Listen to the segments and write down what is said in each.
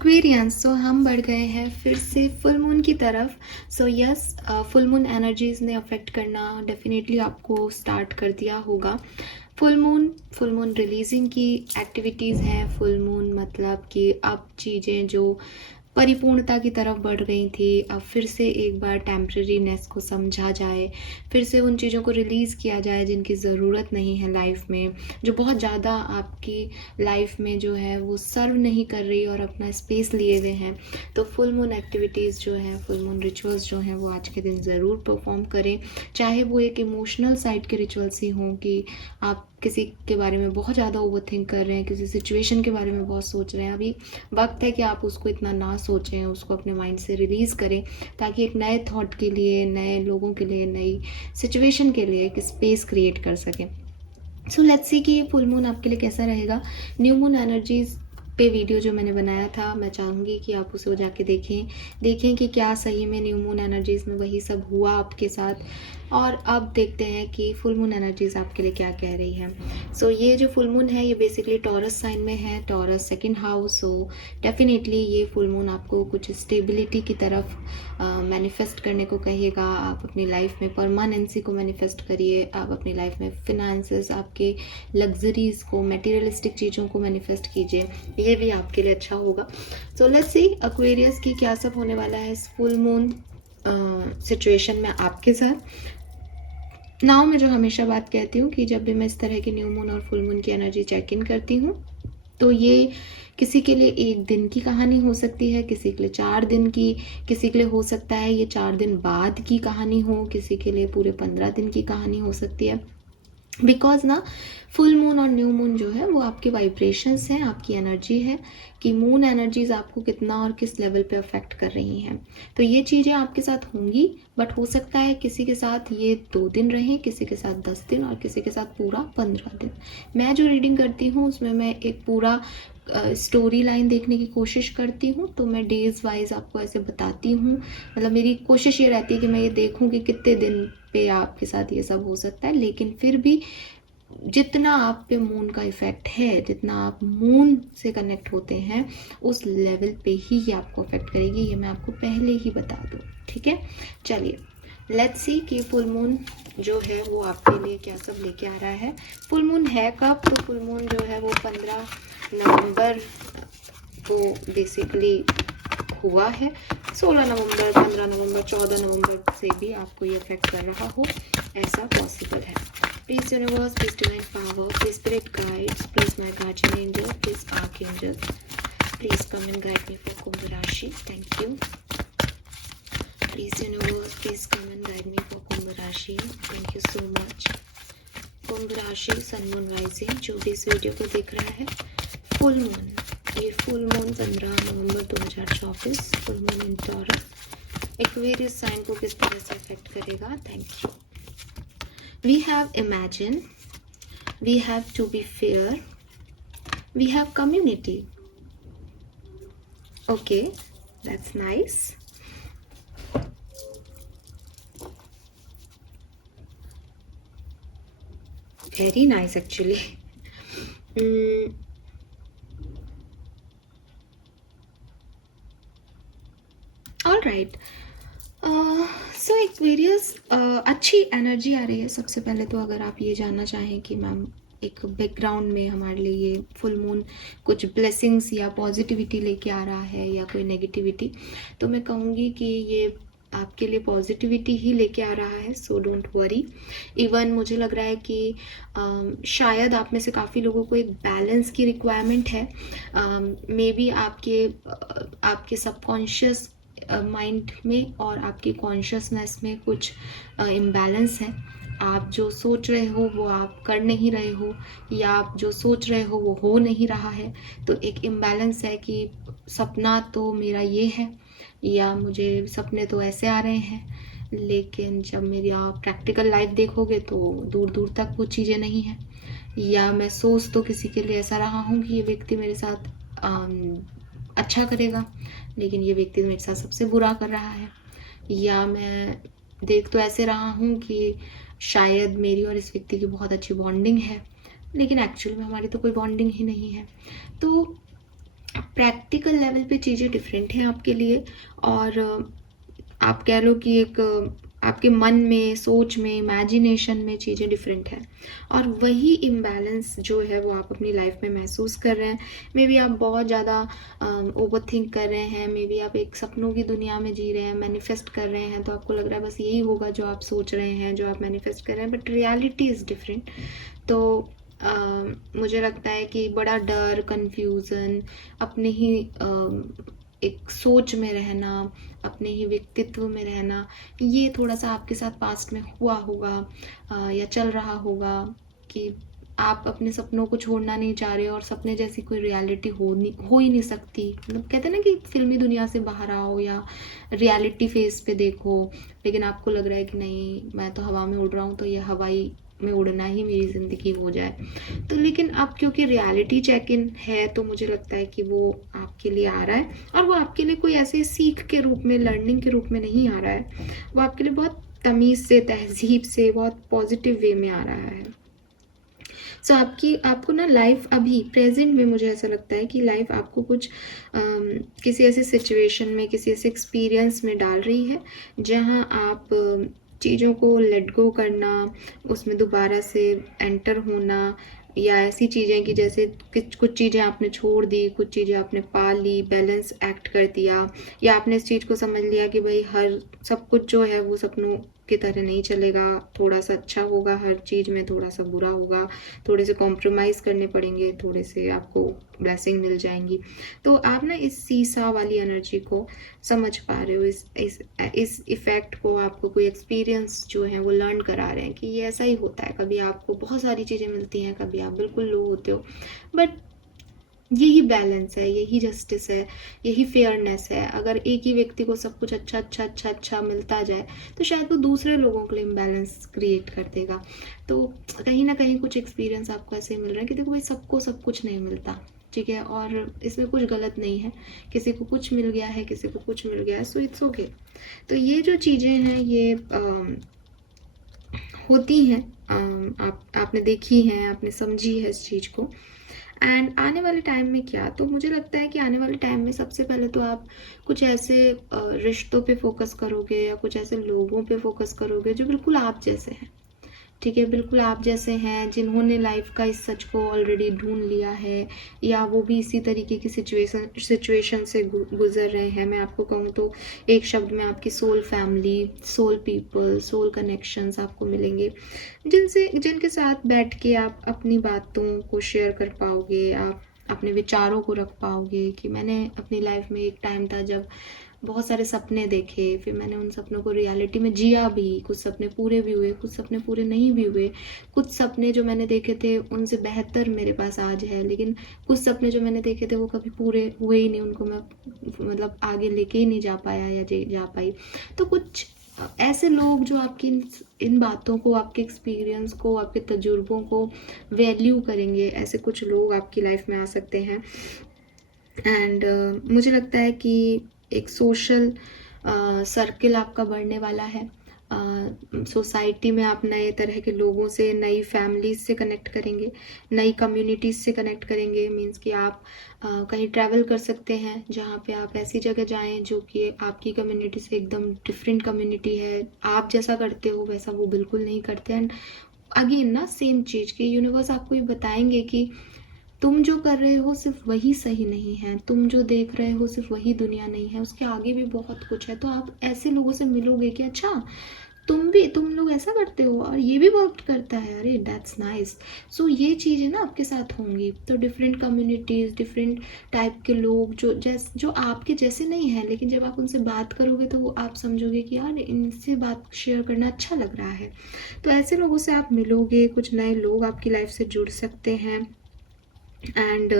Aquarians, सो हम बढ़ गए हैं फिर से फुल मून की तरफ। So yes, full moon energies ने अफेक्ट करना डेफिनेटली आपको स्टार्ट कर दिया होगा। फुल मून रिलीजिंग की एक्टिविटीज़ हैं। फुल मून मतलब कि अब चीज़ें जो परिपूर्णता की तरफ बढ़ गई थी, अब फिर से एक बार टेम्प्रेरीनेस को समझा जाए, फिर से उन चीज़ों को रिलीज़ किया जाए जिनकी ज़रूरत नहीं है लाइफ में, जो बहुत ज़्यादा आपकी लाइफ में जो है वो सर्व नहीं कर रही और अपना स्पेस लिए हुए हैं। तो फुल मून एक्टिविटीज़ जो हैं, फुल मून रिचुअल्स जो हैं, वो आज के दिन ज़रूर परफॉर्म करें। चाहे वो एक इमोशनल साइड के रिचुअल्स ही हों कि आप किसी के बारे में बहुत ज़्यादा ओवरथिंक कर रहे हैं, किसी सिचुएशन के बारे में बहुत सोच रहे हैं, अभी वक्त है कि आप उसको इतना ना सोचें, उसको अपने माइंड से रिलीज़ करें, ताकि एक नए थॉट के लिए, नए लोगों के लिए, नई सिचुएशन के लिए एक स्पेस क्रिएट कर सकें। सो लेट्स सी कि ये फुल मून आपके लिए कैसा रहेगा। न्यू मून एनर्जीज पे वीडियो जो मैंने बनाया था, मैं चाहूँगी कि आप उसे जाके देखें कि क्या सही में न्यू मून एनर्जीज़ में वही सब हुआ आपके साथ। और अब देखते हैं कि फुल मून एनर्जीज़ आपके लिए क्या कह रही हैं। सो ये जो फुल मून है, ये बेसिकली टॉरस साइन में है, taurus second house. So definitely ये फुल मून आपको कुछ स्टेबिलिटी की तरफ मैनिफेस्ट करने को कहेगा। आप अपनी लाइफ में परमानेंसी को मैनिफेस्ट करिए, आप अपनी लाइफ में फिनेंसेस, आपके लग्जरीज़ को, मटेरियलिस्टिक चीज़ों को मैनिफेस्ट कीजिए, ये भी आपके लिए अच्छा होगा। सो लेट्स सी एक्वेरियस की क्या सब होने वाला है इस फुल मून सिचुएशन में आपके साथ। नाउ मैं जो हमेशा बात कहती हूँ कि जब भी मैं इस तरह की न्यू मून और फुल मून की एनर्जी चेक इन करती हूँ, तो ये किसी के लिए एक दिन की कहानी हो सकती है, किसी के लिए 4 दिन की, किसी के लिए हो सकता है ये 4 दिन बाद की कहानी हो, किसी के लिए पूरे 15 दिन की कहानी हो सकती है। बिकॉज ना फुल मून और न्यू मून जो है वो आपके वाइब्रेशंस हैं, आपकी एनर्जी है कि मून एनर्जीज आपको कितना और किस लेवल पे अफेक्ट कर रही हैं। तो ये चीज़ें आपके साथ होंगी, बट हो सकता है किसी के साथ ये 2 दिन रहें, किसी के साथ 10 दिन और किसी के साथ पूरा 15 दिन। मैं जो रीडिंग करती हूँ उसमें मैं एक पूरा स्टोरी लाइन देखने की कोशिश करती हूँ, तो मैं डेज वाइज आपको ऐसे बताती हूँ। मतलब मेरी कोशिश ये रहती है कि मैं ये देखूँ कि कितने दिन पे आपके साथ ये सब हो सकता है, लेकिन फिर भी जितना आप पे मून का इफेक्ट है, जितना आप मून से कनेक्ट होते हैं, उस लेवल पे ही ये आपको अफेक्ट करेगी, ये मैं आपको पहले ही बता दूँ। ठीक है, चलिए लेट्स सी कि फुल मून जो है वो आपके लिए क्या सब लेके आ रहा है। फुल मून है कब? तो फुल मून जो है वो 15 नवंबर को बेसिकली हुआ है। 16 नवंबर, 15 नवंबर, 14 नवंबर से भी आपको ये अफेक्ट कर रहा हो, ऐसा पॉसिबल है। Please universe, please divine power, please spirit guides, please my guardian angel, please archangel, please come and guide me for Kumbh राशि। Thank you. Please universe, please come and guide me for Kumbh राशि। Thank you so much. Kumbh राशि, sun moon rising, जो भी इस video को देख रहा है, फुल मून, ये फुल मून 15 नवंबर 2024, full moon in Taurus, Aquarius sign को किस तरह से अफेक्ट करेगा। Thank you. We have imagine, we have to be fair, we have community. Okay, that's nice. Very nice actually. All right, so Aquarius अच्छी energy आ रही है। सबसे पहले तो अगर आप ये जानना चाहें कि मैम एक बैकग्राउंड में हमारे लिए ये फुल मून कुछ ब्लेसिंग्स या पॉजिटिविटी लेके आ रहा है या कोई नेगेटिविटी, तो मैं कहूँगी कि ये आपके लिए पॉजिटिविटी ही लेके आ रहा है। So don't worry. इवन मुझे लग रहा है कि शायद आप में से काफ़ी लोगों को एक बैलेंस की रिक्वायरमेंट है। मे बी आपके सबकॉन्शियस माइंड में और आपकी कॉन्शियसनेस में कुछ इम्बैलेंस है। आप जो सोच रहे हो वो आप कर नहीं रहे हो, या आप जो सोच रहे हो वो हो नहीं रहा है। तो एक इम्बैलेंस है कि सपना तो मेरा ये है, या मुझे सपने तो ऐसे आ रहे हैं, लेकिन जब मेरी आप प्रैक्टिकल लाइफ देखोगे तो दूर दूर तक वो चीज़ें नहीं हैं। या मैं सोच तो किसी के लिए ऐसा रहा हूँ कि ये व्यक्ति मेरे साथ अच्छा करेगा, लेकिन ये व्यक्ति मेरे साथ सबसे बुरा कर रहा है। या मैं देख तो ऐसे रहा हूँ कि शायद मेरी और इस व्यक्ति की बहुत अच्छी बॉन्डिंग है, लेकिन एक्चुअल में हमारी तो कोई बॉन्डिंग ही नहीं है। तो प्रैक्टिकल लेवल पे चीज़ें डिफरेंट हैं आपके लिए, और आप कह लो कि एक आपके मन में, सोच में, इमेजिनेशन में चीज़ें डिफरेंट हैं, और वही इम्बैलेंस जो है वो आप अपनी लाइफ में महसूस कर रहे हैं। मे बी आप बहुत ज़्यादा ओवर थिंक कर रहे हैं, मे बी आप एक सपनों की दुनिया में जी रहे हैं, मैनिफेस्ट कर रहे हैं, तो आपको लग रहा है बस यही होगा जो आप सोच रहे हैं, जो आप मैनिफेस्ट कर रहे हैं, बट रियलिटी इज़ डिफरेंट। तो मुझे लगता है कि बड़ा डर, कन्फ्यूज़न, अपने ही एक सोच में रहना, अपने ही व्यक्तित्व में रहना, ये थोड़ा सा आपके साथ पास्ट में हुआ होगा, या चल रहा होगा कि आप अपने सपनों को छोड़ना नहीं चाह रहे हो, और सपने जैसी कोई रियलिटी हो ही नहीं सकती। मतलब कहते हैं ना कि फिल्मी दुनिया से बाहर आओ या रियलिटी फेस पे देखो, लेकिन आपको लग रहा है कि नहीं, मैं तो हवा में उड़ रहा हूँ, तो ये हवाई में उड़ना ही मेरी ज़िंदगी हो जाए। तो लेकिन अब क्योंकि रियलिटी चेक इन है, तो मुझे लगता है कि वो आपके लिए आ रहा है, और वो आपके लिए कोई ऐसे सीख के रूप में, लर्निंग के रूप में नहीं आ रहा है, वो आपके लिए बहुत तमीज़ से, तहज़ीब से, बहुत पॉजिटिव वे में आ रहा है। सो आपको ना लाइफ अभी प्रेजेंट में, मुझे ऐसा लगता है कि लाइफ आपको कुछ किसी ऐसे सिचुएशन में, किसी ऐसे एक्सपीरियंस में डाल रही है जहाँ आप चीज़ों को लेट गो करना, उसमें दोबारा से एंटर होना, या ऐसी चीज़ें कि जैसे कुछ चीज़ें आपने छोड़ दी, कुछ चीज़ें आपने पा ली, बैलेंस एक्ट कर दिया, या आपने इस चीज़ को समझ लिया कि भाई हर सब कुछ जो है वो सपनों की तरह नहीं चलेगा, थोड़ा सा अच्छा होगा, हर चीज़ में थोड़ा सा बुरा होगा, थोड़े से कॉम्प्रोमाइज़ करने पड़ेंगे, थोड़े से आपको ब्लेसिंग मिल जाएंगी। तो आप ना इस सीसा वाली एनर्जी को समझ पा रहे हो, इस इफ़ेक्ट को आपको कोई एक्सपीरियंस जो है वो लर्न करा रहे हैं कि ये ऐसा ही होता है। कभी आपको बहुत सारी चीज़ें मिलती हैं, कभी आप बिल्कुल लो होते हो, बट यही बैलेंस है, यही जस्टिस है, यही फेयरनेस है। अगर एक ही व्यक्ति को सब कुछ अच्छा अच्छा अच्छा अच्छा मिलता जाए, तो शायद वो दूसरे लोगों के लिए इम्बैलेंस क्रिएट कर देगा। तो कहीं ना कहीं कुछ एक्सपीरियंस आपको ऐसे मिल रहा है कि देखो भाई, सबको सब कुछ नहीं मिलता, ठीक है, और इसमें कुछ गलत नहीं है। किसी को कुछ मिल गया है, किसी को कुछ मिल गया है, सो इट्स ओके। तो ये जो चीज़ें हैं ये होती हैं, आपने देखी हैं, आपने समझी है इस चीज़ को। एंड आने वाले टाइम में क्या, तो मुझे लगता है कि आने वाले टाइम में सबसे पहले तो आप कुछ ऐसे रिश्तों पे फोकस करोगे, या कुछ ऐसे लोगों पे फोकस करोगे जो बिल्कुल आप जैसे हैं, ठीक है, बिल्कुल आप जैसे हैं, जिन्होंने लाइफ का इस सच को ऑलरेडी ढूंढ लिया है, या वो भी इसी तरीके की सिचुएशन से गुजर रहे हैं। मैं आपको कहूँ तो एक शब्द में आपकी soul family, soul people, soul connections आपको मिलेंगे, जिनके साथ बैठ के आप अपनी बातों को शेयर कर पाओगे, आप अपने विचारों को रख पाओगे कि मैंने अपनी लाइफ में एक टाइम था जब बहुत सारे सपने देखे, फिर मैंने उन सपनों को रियलिटी में जिया भी, कुछ सपने पूरे भी हुए, कुछ सपने पूरे नहीं भी हुए, कुछ सपने जो मैंने देखे थे उनसे बेहतर मेरे पास आज है, लेकिन कुछ सपने जो मैंने देखे थे वो कभी पूरे हुए ही नहीं, उनको मैं मतलब आगे लेके ही नहीं जा पाया या जा पाई। तो कुछ ऐसे लोग जो आपकी इन बातों को, आपके एक्सपीरियंस को, आपके तजुर्बों को वैल्यू करेंगे, ऐसे कुछ लोग आपकी लाइफ में आ सकते हैं। एंड मुझे लगता है कि एक सोशल सर्किल आपका बढ़ने वाला है। सोसाइटी में आप नए तरह के लोगों से, नई फैमिलीज से कनेक्ट करेंगे, नई कम्युनिटीज से कनेक्ट करेंगे। मीन्स कि आप कहीं ट्रैवल कर सकते हैं जहाँ पे आप ऐसी जगह जाएं जो कि आपकी कम्युनिटी से एकदम डिफरेंट कम्युनिटी है, आप जैसा करते हो वैसा वो बिल्कुल नहीं करते। एंड अगेन ना, सेम चीज़ की यूनिवर्स आपको ये बताएंगे कि तुम जो कर रहे हो सिर्फ वही सही नहीं है, तुम जो देख रहे हो सिर्फ वही दुनिया नहीं है, उसके आगे भी बहुत कुछ है। तो आप ऐसे लोगों से मिलोगे कि अच्छा, तुम लोग ऐसा करते हो और ये भी वर्क करता है, अरे दैट्स नाइस। सो ये चीज़ें ना आपके साथ होंगी। तो डिफरेंट कम्युनिटीज़, डिफरेंट टाइप के लोग जो आपके जैसे नहीं हैं, लेकिन जब आप उनसे बात करोगे तो वो आप समझोगे कि यार इनसे बात शेयर करना अच्छा लग रहा है। तो ऐसे लोगों से आप मिलोगे, कुछ नए लोग आपकी लाइफ से जुड़ सकते हैं। एंड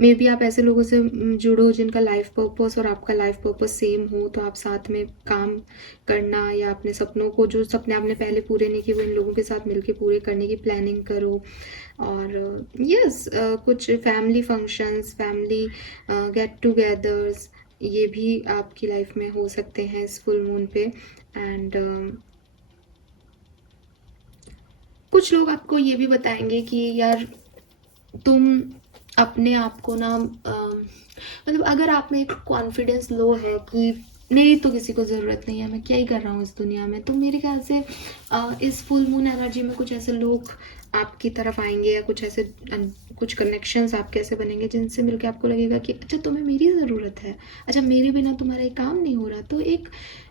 मे बी आप ऐसे लोगों से जुड़ो जिनका लाइफ पर्पस और आपका लाइफ पर्पस सेम हो, तो आप साथ में काम करना, या अपने सपनों को, जो सपने आपने पहले पूरे नहीं किए, वो इन लोगों के साथ मिलके पूरे करने की प्लानिंग करो। और यस, कुछ family functions, family get togethers, ये भी आपकी लाइफ में हो सकते हैं इस फुल मून पे। एंड कुछ लोग आपको ये भी बताएंगे कि यार तुम अपने आप को ना मतलब अगर आप में एक कॉन्फिडेंस लो है कि नहीं तो किसी को ज़रूरत नहीं है, मैं क्या ही कर रहा हूँ इस दुनिया में, तो मेरे ख्याल से इस फुल मून एनर्जी में कुछ ऐसे लोग आपकी तरफ आएंगे या कुछ ऐसे कुछ कनेक्शंस आपके ऐसे बनेंगे जिनसे मिलके आपको लगेगा कि अच्छा तुम्हें मेरी ज़रूरत है, अच्छा मेरे बिना तुम्हारा ये काम नहीं हो रहा। तो एक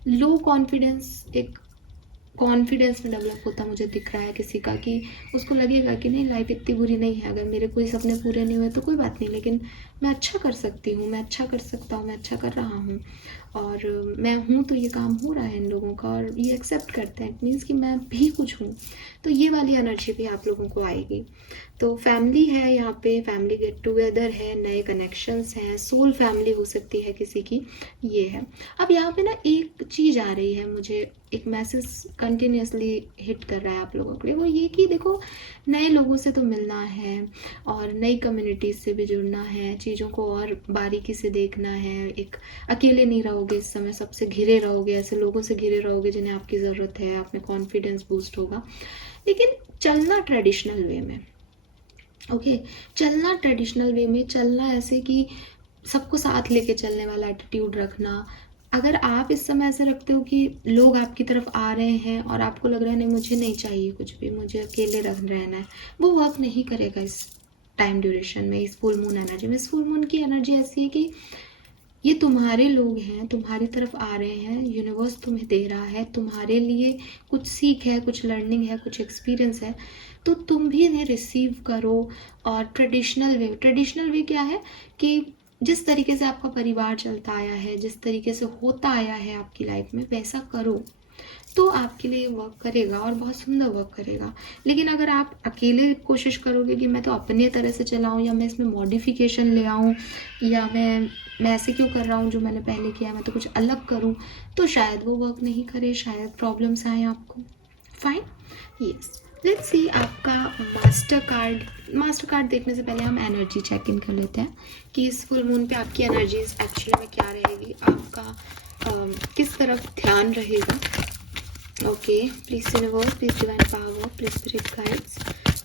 लो कॉन्फिडेंस, एक कॉन्फिडेंस में डेवलप होता मुझे दिख रहा है किसी का, कि उसको लगेगा कि नहीं लाइफ इतनी बुरी नहीं है, अगर मेरे कोई सपने पूरे नहीं हुए तो कोई बात नहीं, लेकिन मैं अच्छा कर सकती हूँ, मैं अच्छा कर सकता हूँ, मैं अच्छा कर रहा हूँ और मैं हूँ, तो ये काम हो रहा है इन लोगों का और ये एक्सेप्ट करते हैं, इट मीन्स कि मैं भी कुछ हूँ। तो ये वाली एनर्जी भी आप लोगों को आएगी। तो फैमिली है यहाँ पे, फैमिली गेट टुगेदर है, नए कनेक्शंस हैं, सोल फैमिली हो सकती है किसी की, ये है। अब यहाँ पे ना एक चीज़ आ रही है, मुझे एक मैसेज कंटिन्यूसली हिट कर रहा है आप लोगों के लिए, वो ये कि देखो नए लोगों से तो मिलना है और नई कम्युनिटीज़ से भी जुड़ना है, चीज़ों को और बारीकी से देखना है, एक अकेले नहीं रहोगे इस समय, सबसे घिरे रहोगे, ऐसे लोगों से घिरे रहोगे जिन्हें आपकी ज़रूरत है, आप में कॉन्फिडेंस बूस्ट होगा, लेकिन चलना ट्रेडिशनल वे में। ओके, चलना ट्रेडिशनल वे में, चलना ऐसे कि सबको साथ लेके चलने वाला एटीट्यूड रखना। अगर आप इस समय ऐसे रखते हो कि लोग आपकी तरफ आ रहे हैं और आपको लग रहा है नहीं मुझे नहीं चाहिए कुछ भी, मुझे अकेले रहना है, वो वर्क नहीं करेगा इस टाइम ड्यूरेशन में, इस फुल मून एनर्जी में। इस फुल मून की एनर्जी ऐसी है कि ये तुम्हारे लोग हैं, तुम्हारी तरफ आ रहे हैं, यूनिवर्स तुम्हें दे रहा है, तुम्हारे लिए कुछ सीख है, कुछ लर्निंग है, कुछ एक्सपीरियंस है, तो तुम भी इन्हें रिसीव करो। और ट्रेडिशनल वे क्या है कि जिस तरीके से आपका परिवार चलता आया है, जिस तरीके से होता आया है आपकी लाइफ में, वैसा करो, तो आपके लिए वर्क करेगा और बहुत सुंदर वर्क करेगा। लेकिन अगर आप अकेले कोशिश करोगे कि मैं तो अपने तरह से चलाऊँ या मैं इसमें मॉडिफिकेशन ले आऊँ या मैं ऐसे क्यों कर रहा हूँ जो मैंने पहले किया, मैं तो कुछ अलग करूँ, तो शायद वो वर्क नहीं करे, शायद प्रॉब्लम्स आए आपको। फाइन, यस, लेट्स सी आपका मास्टर कार्ड देखने से पहले हम एनर्जी चेक इन कर लेते हैं कि इस फुल मून पे आपकी एनर्जीज एक्चुअली में क्या रहेगी, आपका किस तरफ ध्यान रहेगा। Okay, please universe, please divine power, please spirit guides,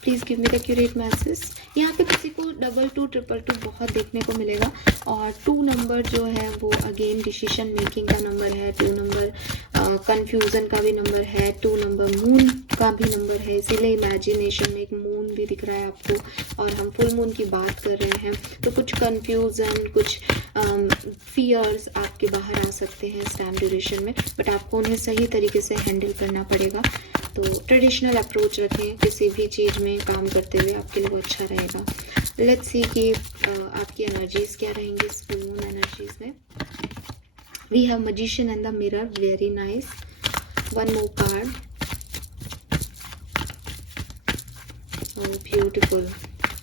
please give me the accurate message. यहाँ पे किसी को 2222 बहुत देखने को मिलेगा और 2 नंबर जो है वो अगेन डिसीजन मेकिंग का नंबर है, 2 नंबर कंफ्यूजन का भी नंबर है, 2 नंबर मून का भी नंबर है, इसीलिए इमेजिनेशन में एक मून भी दिख रहा है आपको और हम फुल मून की बात कर रहे हैं, तो कुछ कंफ्यूजन, कुछ फियर्स आपके बाहर आ सकते हैं इस टाइम ड्यूरेशन में, बट आपको उन्हें सही तरीके से हैंडल करना पड़ेगा। तो ट्रेडिशनल अप्रोच रखें किसी भी चीज़ में काम करते हुए, आपके लिए वो अच्छा रहेगा। लेट्स सी कि आपकी एनर्जीज क्या रहेंगी इस फुल मून एनर्जीज में। We have magician and the mirror, very nice. One more card, beautiful.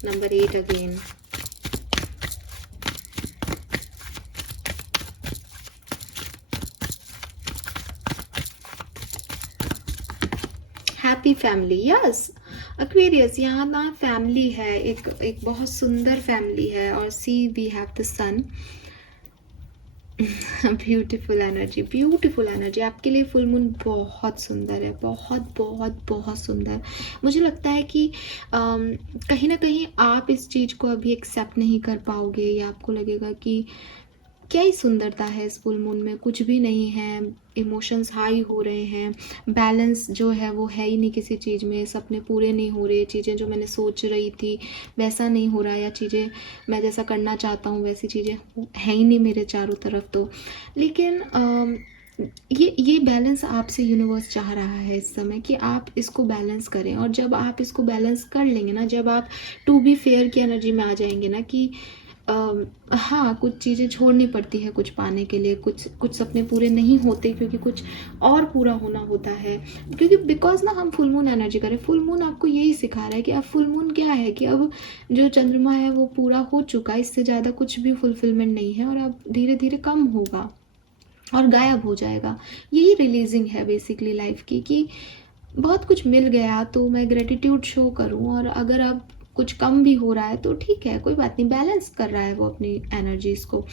Number 8 again. Happy family, yes Aquarius, यहाँ ना फैमिली है, एक बहुत सुंदर फैमिली है और see we have the sun. Beautiful energy आपके लिए फुल मून बहुत सुंदर है, बहुत बहुत बहुत सुंदर। मुझे लगता है कि कहीं ना कहीं आप इस चीज़ को अभी एक्सेप्ट नहीं कर पाओगे या आपको लगेगा कि क्या ही सुंदरता है इस फुल मून में, कुछ भी नहीं है, इमोशंस हाई हो रहे हैं, बैलेंस जो है वो है ही नहीं किसी चीज़ में, सपने पूरे नहीं हो रहे, चीज़ें जो मैंने सोच रही थी वैसा नहीं हो रहा, या चीज़ें मैं जैसा करना चाहता हूँ वैसी चीज़ें है ही नहीं मेरे चारों तरफ। तो लेकिन ये बैलेंस आपसे यूनिवर्स चाह रहा है इस समय कि आप इसको बैलेंस करें, और जब आप इसको बैलेंस कर लेंगे ना, जब आप टू बी फेयर की एनर्जी में आ जाएंगे ना कि हाँ कुछ चीज़ें छोड़नी पड़ती है कुछ पाने के लिए, कुछ सपने पूरे नहीं होते क्योंकि कुछ और पूरा होना होता है, क्योंकि बिकॉज ना हम फुल मून एनर्जी करें, फुल मून आपको यही सिखा रहा है कि अब फुल मून क्या है कि अब जो चंद्रमा है वो पूरा हो चुका है, इससे ज़्यादा कुछ भी फुलफिलमेंट नहीं है और अब धीरे धीरे कम होगा और गायब हो जाएगा। यही रिलीजिंग है बेसिकली लाइफ की, कि बहुत कुछ मिल गया तो मैं ग्रेटिट्यूड शो करूं, और अगर अब कुछ कम भी हो रहा है तो ठीक है, कोई बात नहीं, बैलेंस कर रहा है वो अपनी एनर्जीज को।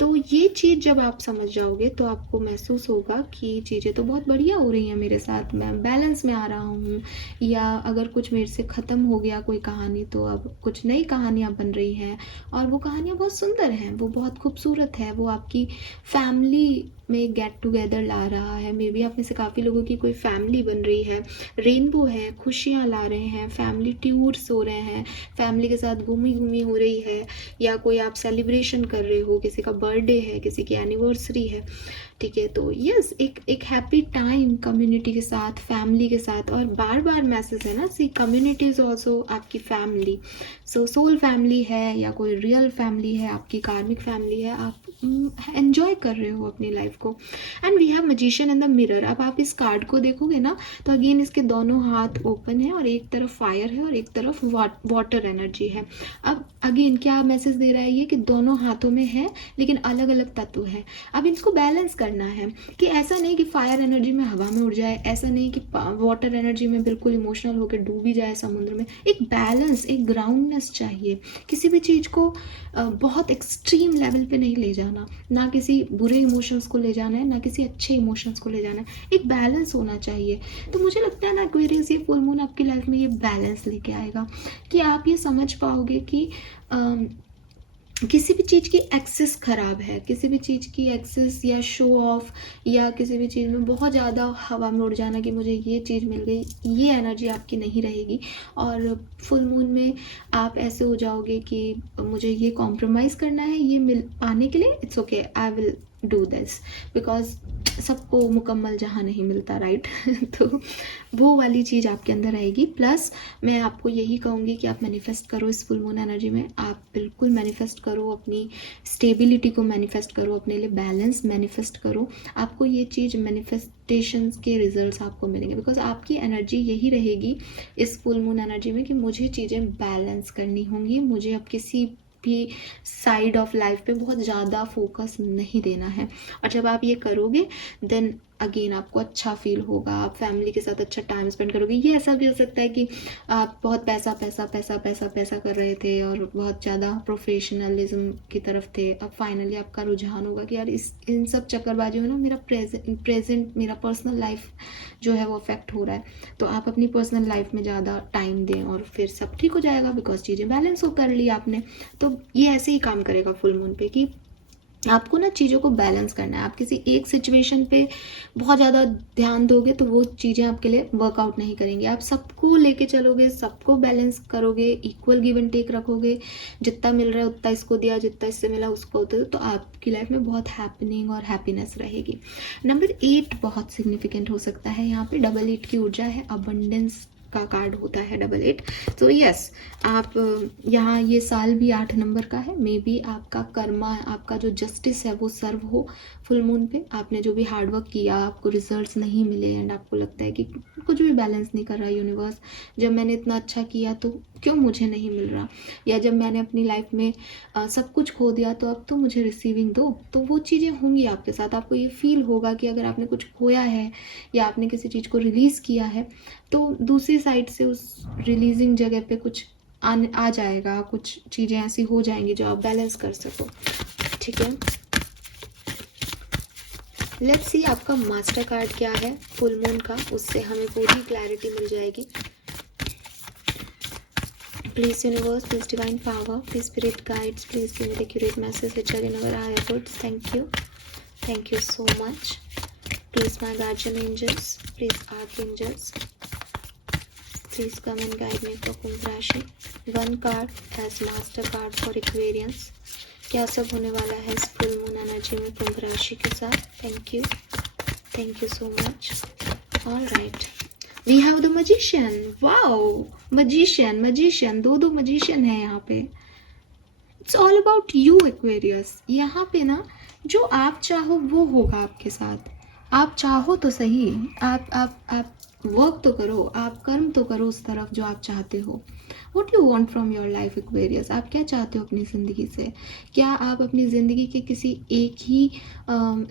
तो ये चीज़ जब आप समझ जाओगे तो आपको महसूस होगा कि चीज़ें तो बहुत बढ़िया हो रही हैं मेरे साथ, मैं बैलेंस में आ रहा हूँ। या अगर कुछ मेरे से ख़त्म हो गया कोई कहानी तो अब कुछ नई कहानियाँ बन रही हैं, और वो कहानियाँ बहुत सुंदर हैं, वो बहुत खूबसूरत है, वो आपकी फैमिली में गेट टुगेदर ला रहा है। मे बी आप में से काफ़ी लोगों की कोई फैमिली बन रही है, रेनबो है, खुशियाँ ला रहे हैं, फैमिली टूर्स हो रहे हैं, फैमिली के साथ घूमी घूमी हो रही है, या कोई आप सेलिब्रेशन कर रहे हो, किसी का बर्थडे है, किसी की एनिवर्सरी है, ठीक है। तो यस, एक हैप्पी टाइम कम्युनिटी के साथ, फैमिली के साथ। और बार बार मैसेज है ना, सी कम्युनिटी इज़ ऑल्सो आपकी फैमिली। सो सोल फैमिली है या कोई रियल फैमिली है, आपकी कार्मिक फैमिली है, आप एंजॉय कर रहे हो अपनी लाइफ को। And we have magician in the mirror. अब आप इस कार्ड को देखोगे ना तो अगेन इसके दोनों हाथ ओपन है, और एक तरफ फायर है और एक तरफ वाटर एनर्जी है। अब अगेन क्या मैसेज दे रहा है ये, कि दोनों हाथों में है लेकिन अलग अलग तत्व है। अब इनको बैलेंस करना है, कि ऐसा नहीं कि फायर एनर्जी में हवा में उड़ जाए, ऐसा नहीं कि वाटर एनर्जी में बिल्कुल इमोशनल होकर डूब ही जाए समुद्र में। एक बैलेंस, एक ग्राउंडनेस चाहिए। किसी भी चीज़ को बहुत एक्सट्रीम लेवल पे नहीं ले जाना, ना किसी बुरे इमोशंस को ले जाना है, ना किसी अच्छे इमोशंस को ले जाना है, एक बैलेंस होना चाहिए। तो मुझे लगता है ना एक्वेरियस, ये फुल मून आपकी लाइफ में ये बैलेंस लेके आएगा, कि आप ये समझ पाओगे कि किसी भी चीज़ की एक्सेस ख़राब है, किसी भी चीज़ की एक्सेस या शो ऑफ, या किसी भी चीज़ में बहुत ज़्यादा हवा में उड़ जाना कि मुझे ये चीज़ मिल गई, ये एनर्जी आपकी नहीं रहेगी। और फुल मून में आप ऐसे हो जाओगे कि मुझे ये कॉम्प्रोमाइज़ करना है ये मिल पाने के लिए, it's okay, I will do this, because सबको मुकम्मल जहाँ नहीं मिलता, राइट। तो वो वाली चीज़ आपके अंदर आएगी। प्लस मैं आपको यही कहूँगी कि आप मैनिफेस्ट करो इस फुल मून एनर्जी में, आप बिल्कुल मैनिफेस्ट करो, अपनी स्टेबिलिटी को मैनिफेस्ट करो, अपने लिए बैलेंस मैनिफेस्ट करो। आपको ये चीज़ मैनिफेस्टेशंस के रिजल्ट्स आपको मिलेंगे, बिकॉज आपकी एनर्जी यही रहेगी इस फुल मून एनर्जी में कि मुझे चीज़ें बैलेंस करनी होंगी, मुझे अब किसी भी साइड ऑफ लाइफ पे बहुत ज़्यादा फोकस नहीं देना है। और जब आप ये करोगे देन अगेन आपको अच्छा फील होगा, आप फैमिली के साथ अच्छा टाइम स्पेंड करोगे। ये ऐसा भी हो सकता है कि आप बहुत पैसा पैसा पैसा पैसा पैसा कर रहे थे और बहुत ज़्यादा प्रोफेशनलिज्म की तरफ थे, अब फाइनली आपका रुझान होगा कि यार इन सब चक्करबाजियों में ना मेरा प्रेजेंट मेरा पर्सनल लाइफ जो है वो अफेक्ट हो रहा है। तो आप अपनी पर्सनल लाइफ में ज़्यादा टाइम दें और फिर सब ठीक हो जाएगा, बिकॉज चीज़ें बैलेंस हो कर ली आपने। तो ये ऐसे ही काम करेगा फुल मून पे, कि आपको ना चीज़ों को बैलेंस करना है। आप किसी एक सिचुएशन पे बहुत ज़्यादा ध्यान दोगे तो वो चीज़ें आपके लिए वर्कआउट नहीं करेंगी। आप सबको लेके चलोगे, सबको बैलेंस करोगे, इक्वल गिव एंड टेक रखोगे, जितना मिल रहा है उतना इसको दिया, जितना इससे मिला उसको दो, तो आपकी लाइफ में बहुत हैपनिंग और हैप्पीनेस रहेगी। नंबर 8 बहुत सिग्निफिकेंट हो सकता है। यहाँ पे डबल 8 की ऊर्जा है, अबंडेंस का कार्ड होता है डबल 8। तो यस, आप यहाँ ये साल भी 8 नंबर का है। मे बी आपका कर्मा, आपका जो जस्टिस है वो सर्व हो फुल मून पे। आपने जो भी हार्डवर्क किया, आपको रिजल्ट्स नहीं मिले एंड आपको लगता है कि कुछ भी बैलेंस नहीं कर रहा यूनिवर्स, जब मैंने इतना अच्छा किया तो क्यों मुझे नहीं मिल रहा, या जब मैंने अपनी लाइफ में सब कुछ खो दिया तो अब तो मुझे रिसीविंग दो। तो वो चीज़ें होंगी आपके साथ। आपको ये फील होगा कि अगर आपने कुछ खोया है या आपने किसी चीज़ को रिलीज़ किया है तो दूसरी साइड से उस रिलीजिंग जगह पे कुछ आ जाएगा, कुछ चीज़ें ऐसी हो जाएंगी जो आप बैलेंस कर सको, ठीक है। लेट्स सी आपका मास्टर कार्ड क्या है फुल मून का, उससे हमें पूरी क्लैरिटी मिल जाएगी। Please universe, please divine power, please spirit guides, please give me the accurate message which are in our higher goods. Thank you so much. Please my guardian angels, please archangels, please come and guide me for Kumbh Rashi. One card as master card for Aquarians. क्या सब होने वाला है इस full moon energy में कुंभ राशि के साथ। Thank you so much. All right, we have the magician. Wow, magician, दो मजिशियन है यहाँ पे। It's all about you Aquarius. यहाँ पे ना जो आप चाहो वो होगा आपके साथ। आप चाहो तो सही, आप वर्क तो करो, आप कर्म तो करो उस तरफ जो आप चाहते हो। What you want from your life Aquarius? आप क्या चाहते हो अपनी ज़िंदगी से? क्या आप अपनी ज़िंदगी के किसी एक ही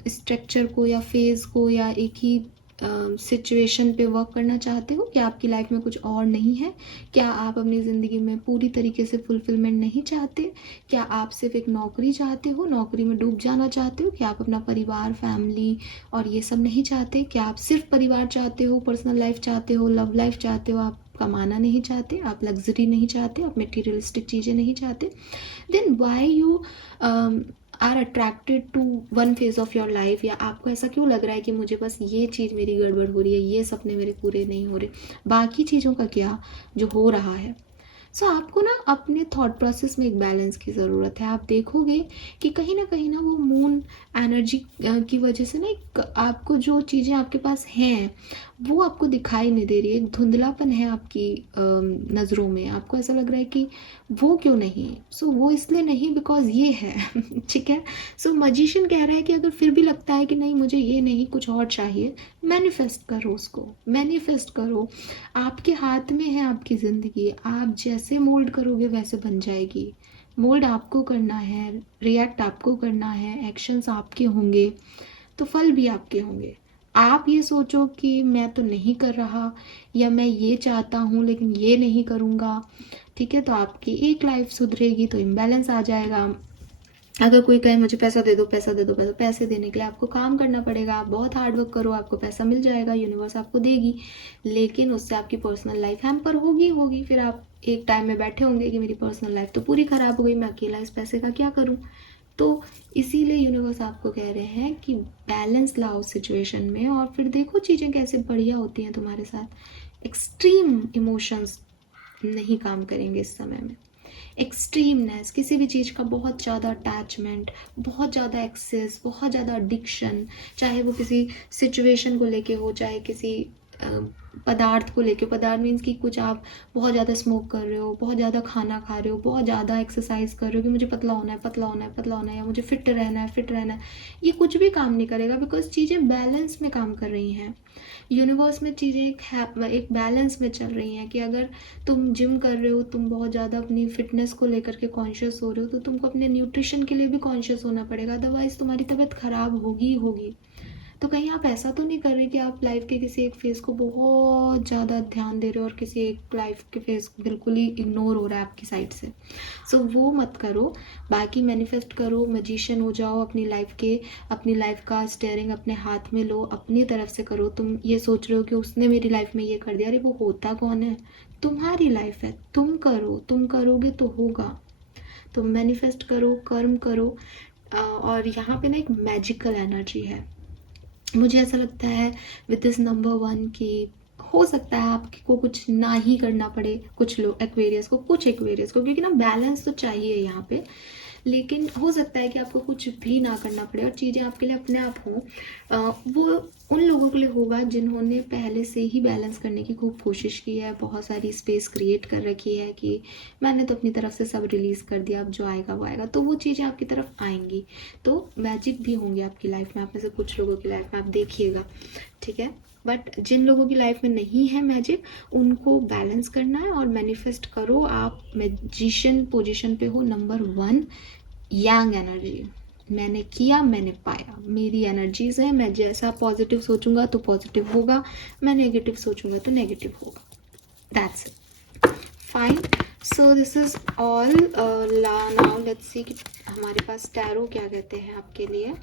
स्ट्रक्चर को या फेज़ को या एक ही सिचुएशन पे वर्क करना चाहते हो? क्या आपकी लाइफ में कुछ और नहीं है? क्या आप अपनी ज़िंदगी में पूरी तरीके से फुलफिलमेंट नहीं चाहते? क्या आप सिर्फ एक नौकरी चाहते हो, नौकरी में डूब जाना चाहते हो? क्या आप अपना परिवार, फैमिली और ये सब नहीं चाहते? क्या आप सिर्फ परिवार चाहते हो, पर्सनल लाइफ चाहते हो, लव लाइफ चाहते हो, आप कमाना नहीं चाहते, आप लग्जरी नहीं चाहते, आप मटेरियलिस्टिक चीज़ें नहीं चाहते? Then why you are attracted to one phase of your life? या आपको ऐसा क्यों लग रहा है कि मुझे बस ये चीज़ मेरी गड़बड़ हो रही है, ये सपने मेरे पूरे नहीं हो रहे, बाकी चीज़ों का क्या जो हो रहा है? सो आपको ना अपने थॉट प्रोसेस में एक बैलेंस की ज़रूरत है। आप देखोगे कि कहीं ना वो मून एनर्जी की वजह से ना एक आपको जो चीज़ें आपके पास हैं वो आपको दिखाई नहीं दे रही है, एक धुंधलापन है आपकी नज़रों में। आपको ऐसा लग रहा है कि वो क्यों नहीं, सो वो इसलिए नहीं बिकॉज ये है ठीक है। सो मजिशियन कह रहा है कि अगर फिर भी लगता है कि नहीं मुझे ये नहीं कुछ और चाहिए, मैनिफेस्ट करो, उसको मैनिफेस्ट करो। आपके हाथ में है आपकी ज़िंदगी, आप जैसे मोल्ड करोगे वैसे बन जाएगी। मोल्ड आपको करना है, रिएक्ट आपको करना है, एक्शंस आपके होंगे तो फल भी आपके होंगे। आप ये सोचो कि मैं तो नहीं कर रहा या मैं ये चाहता हूँ लेकिन ये नहीं करूँगा, ठीक है, तो आपकी एक लाइफ सुधरेगी तो इम्बैलेंस आ जाएगा। अगर कोई कहे मुझे पैसा दे दो पैसा दे दो पैसा, पैसे देने के लिए आपको काम करना पड़ेगा, आप बहुत हार्ड वर्क करो, आपको पैसा मिल जाएगा, यूनिवर्स आपको देगी, लेकिन उससे आपकी पर्सनल लाइफ हैम्पर होगी। फिर आप एक टाइम में बैठे होंगे कि मेरी पर्सनल लाइफ तो पूरी ख़राब हो गई, मैं अकेला इस पैसे का क्या करूँ? तो इसीलिए यूनिवर्स आपको कह रहे हैं कि बैलेंस लाओ सिचुएशन में और फिर देखो चीज़ें कैसे बढ़िया होती हैं तुम्हारे साथ। एक्सट्रीम इमोशंस नहीं काम करेंगे इस समय में। एक्सट्रीमनेस, किसी भी चीज़ का बहुत ज़्यादा अटैचमेंट, बहुत ज़्यादा एक्सेस, बहुत ज़्यादा एडिक्शन, चाहे वो किसी सिचुएशन को लेके हो, चाहे किसी पदार्थ को लेके। पदार्थ मीन्स कि कुछ आप बहुत ज़्यादा स्मोक कर रहे हो, बहुत ज़्यादा खाना खा रहे हो, बहुत ज़्यादा एक्सरसाइज कर रहे हो कि मुझे पतला होना है पतला होना है पतला होना है, या मुझे फिट रहना है फिट रहना है, ये कुछ भी काम नहीं करेगा बिकॉज चीज़ें बैलेंस में काम कर रही हैं। यूनिवर्स में चीज़ें एक बैलेंस में चल रही हैं कि अगर तुम जिम कर रहे हो, तुम बहुत ज़्यादा अपनी फिटनेस को लेकर के कॉन्शियस हो रहे हो, तो तुमको अपने न्यूट्रिशन के लिए भी कॉन्शियस होना पड़ेगा, अदरवाइज़ तुम्हारी तबीयत ख़राब होगी होगी। तो कहीं आप ऐसा तो नहीं कर रहे कि आप लाइफ के किसी एक फेज़ को बहुत ज़्यादा ध्यान दे रहे हो और किसी एक लाइफ के फेज़ बिल्कुल ही इग्नोर हो रहा है आपकी साइड से। सो वो मत करो। बाकी मैनिफेस्ट करो, मैजिशियन हो जाओ अपनी लाइफ का स्टेयरिंग अपने हाथ में लो, अपनी तरफ से करो। तुम ये सोच रहे हो कि उसने मेरी लाइफ में ये कर दिया, अरे वो होता कौन है? तुम्हारी लाइफ है, तुम करो, तुम करोगे तो होगा। तो मैनिफेस्ट करो, कर्म करो। और यहाँ पे ना एक मैजिकल एनर्जी है। मुझे ऐसा लगता है विद दिस नंबर 1 कि हो सकता है आपको कुछ ना ही करना पड़े, कुछ लोग एक्वेरियस को, क्योंकि ना बैलेंस तो चाहिए यहाँ पे, लेकिन हो सकता है कि आपको कुछ भी ना करना पड़े और चीज़ें आपके लिए अपने आप हों। वो उन लोगों के लिए होगा जिन्होंने पहले से ही बैलेंस करने की खूब कोशिश की है, बहुत सारी स्पेस क्रिएट कर रखी है कि मैंने तो अपनी तरफ से सब रिलीज़ कर दिया, अब जो आएगा वो आएगा, तो वो चीज़ें आपकी तरफ आएंगी। तो मैजिक भी होंगे आपकी लाइफ में, आप में से कुछ लोगों की लाइफ में, आप देखिएगा, ठीक है। बट जिन लोगों की लाइफ में नहीं है मैजिक, उनको बैलेंस करना है और मैनिफेस्ट करो। आप मैजिशियन पोजीशन पे हो, नंबर 1 यांग एनर्जी। मैंने किया, मैंने पाया, मेरी एनर्जीज है, मैं जैसा पॉजिटिव सोचूंगा तो पॉजिटिव होगा, मैं नेगेटिव सोचूंगा तो नेगेटिव होगा। That's it, fine. So this is all. Now let's see कि हमारे पास टैरो क्या कहते हैं आपके लिए।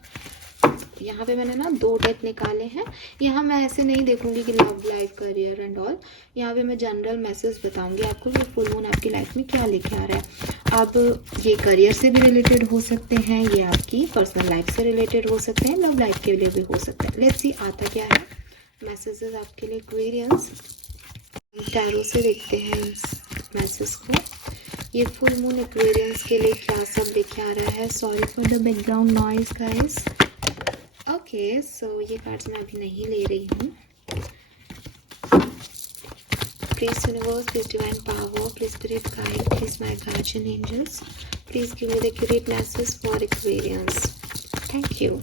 यहाँ पे मैंने ना 2 डेक निकाले हैं। यहाँ मैं ऐसे नहीं देखूंगी कि love life career and all, यहाँ पे मैं जनरल मैसेज बताऊंगी आपको कि फुल मून आपकी लाइफ में क्या लेके आ रहा है। अब ये करियर से भी रिलेटेड हो सकते हैं, ये आपकी पर्सनल लाइफ से रिलेटेड हो सकते हैं, लव लाइफ के लिए भी हो सकता है। लेट्स सी आता क्या है मैसेजेस आपके लिए एक्वेरियंस। टैरो से देखते हैं मैसेज को। ये फुल मून एक्वेरियंस के लिए क्या सब लेके आ रहा है। Sorry for the background noise guys. Okay, so ये कार्ड्स मैं अभी नहीं ले रही हूँ। Please universe, please divine power, please spirit guide, please my guardian angels, please give me the accurate message for aquarians. Thank you.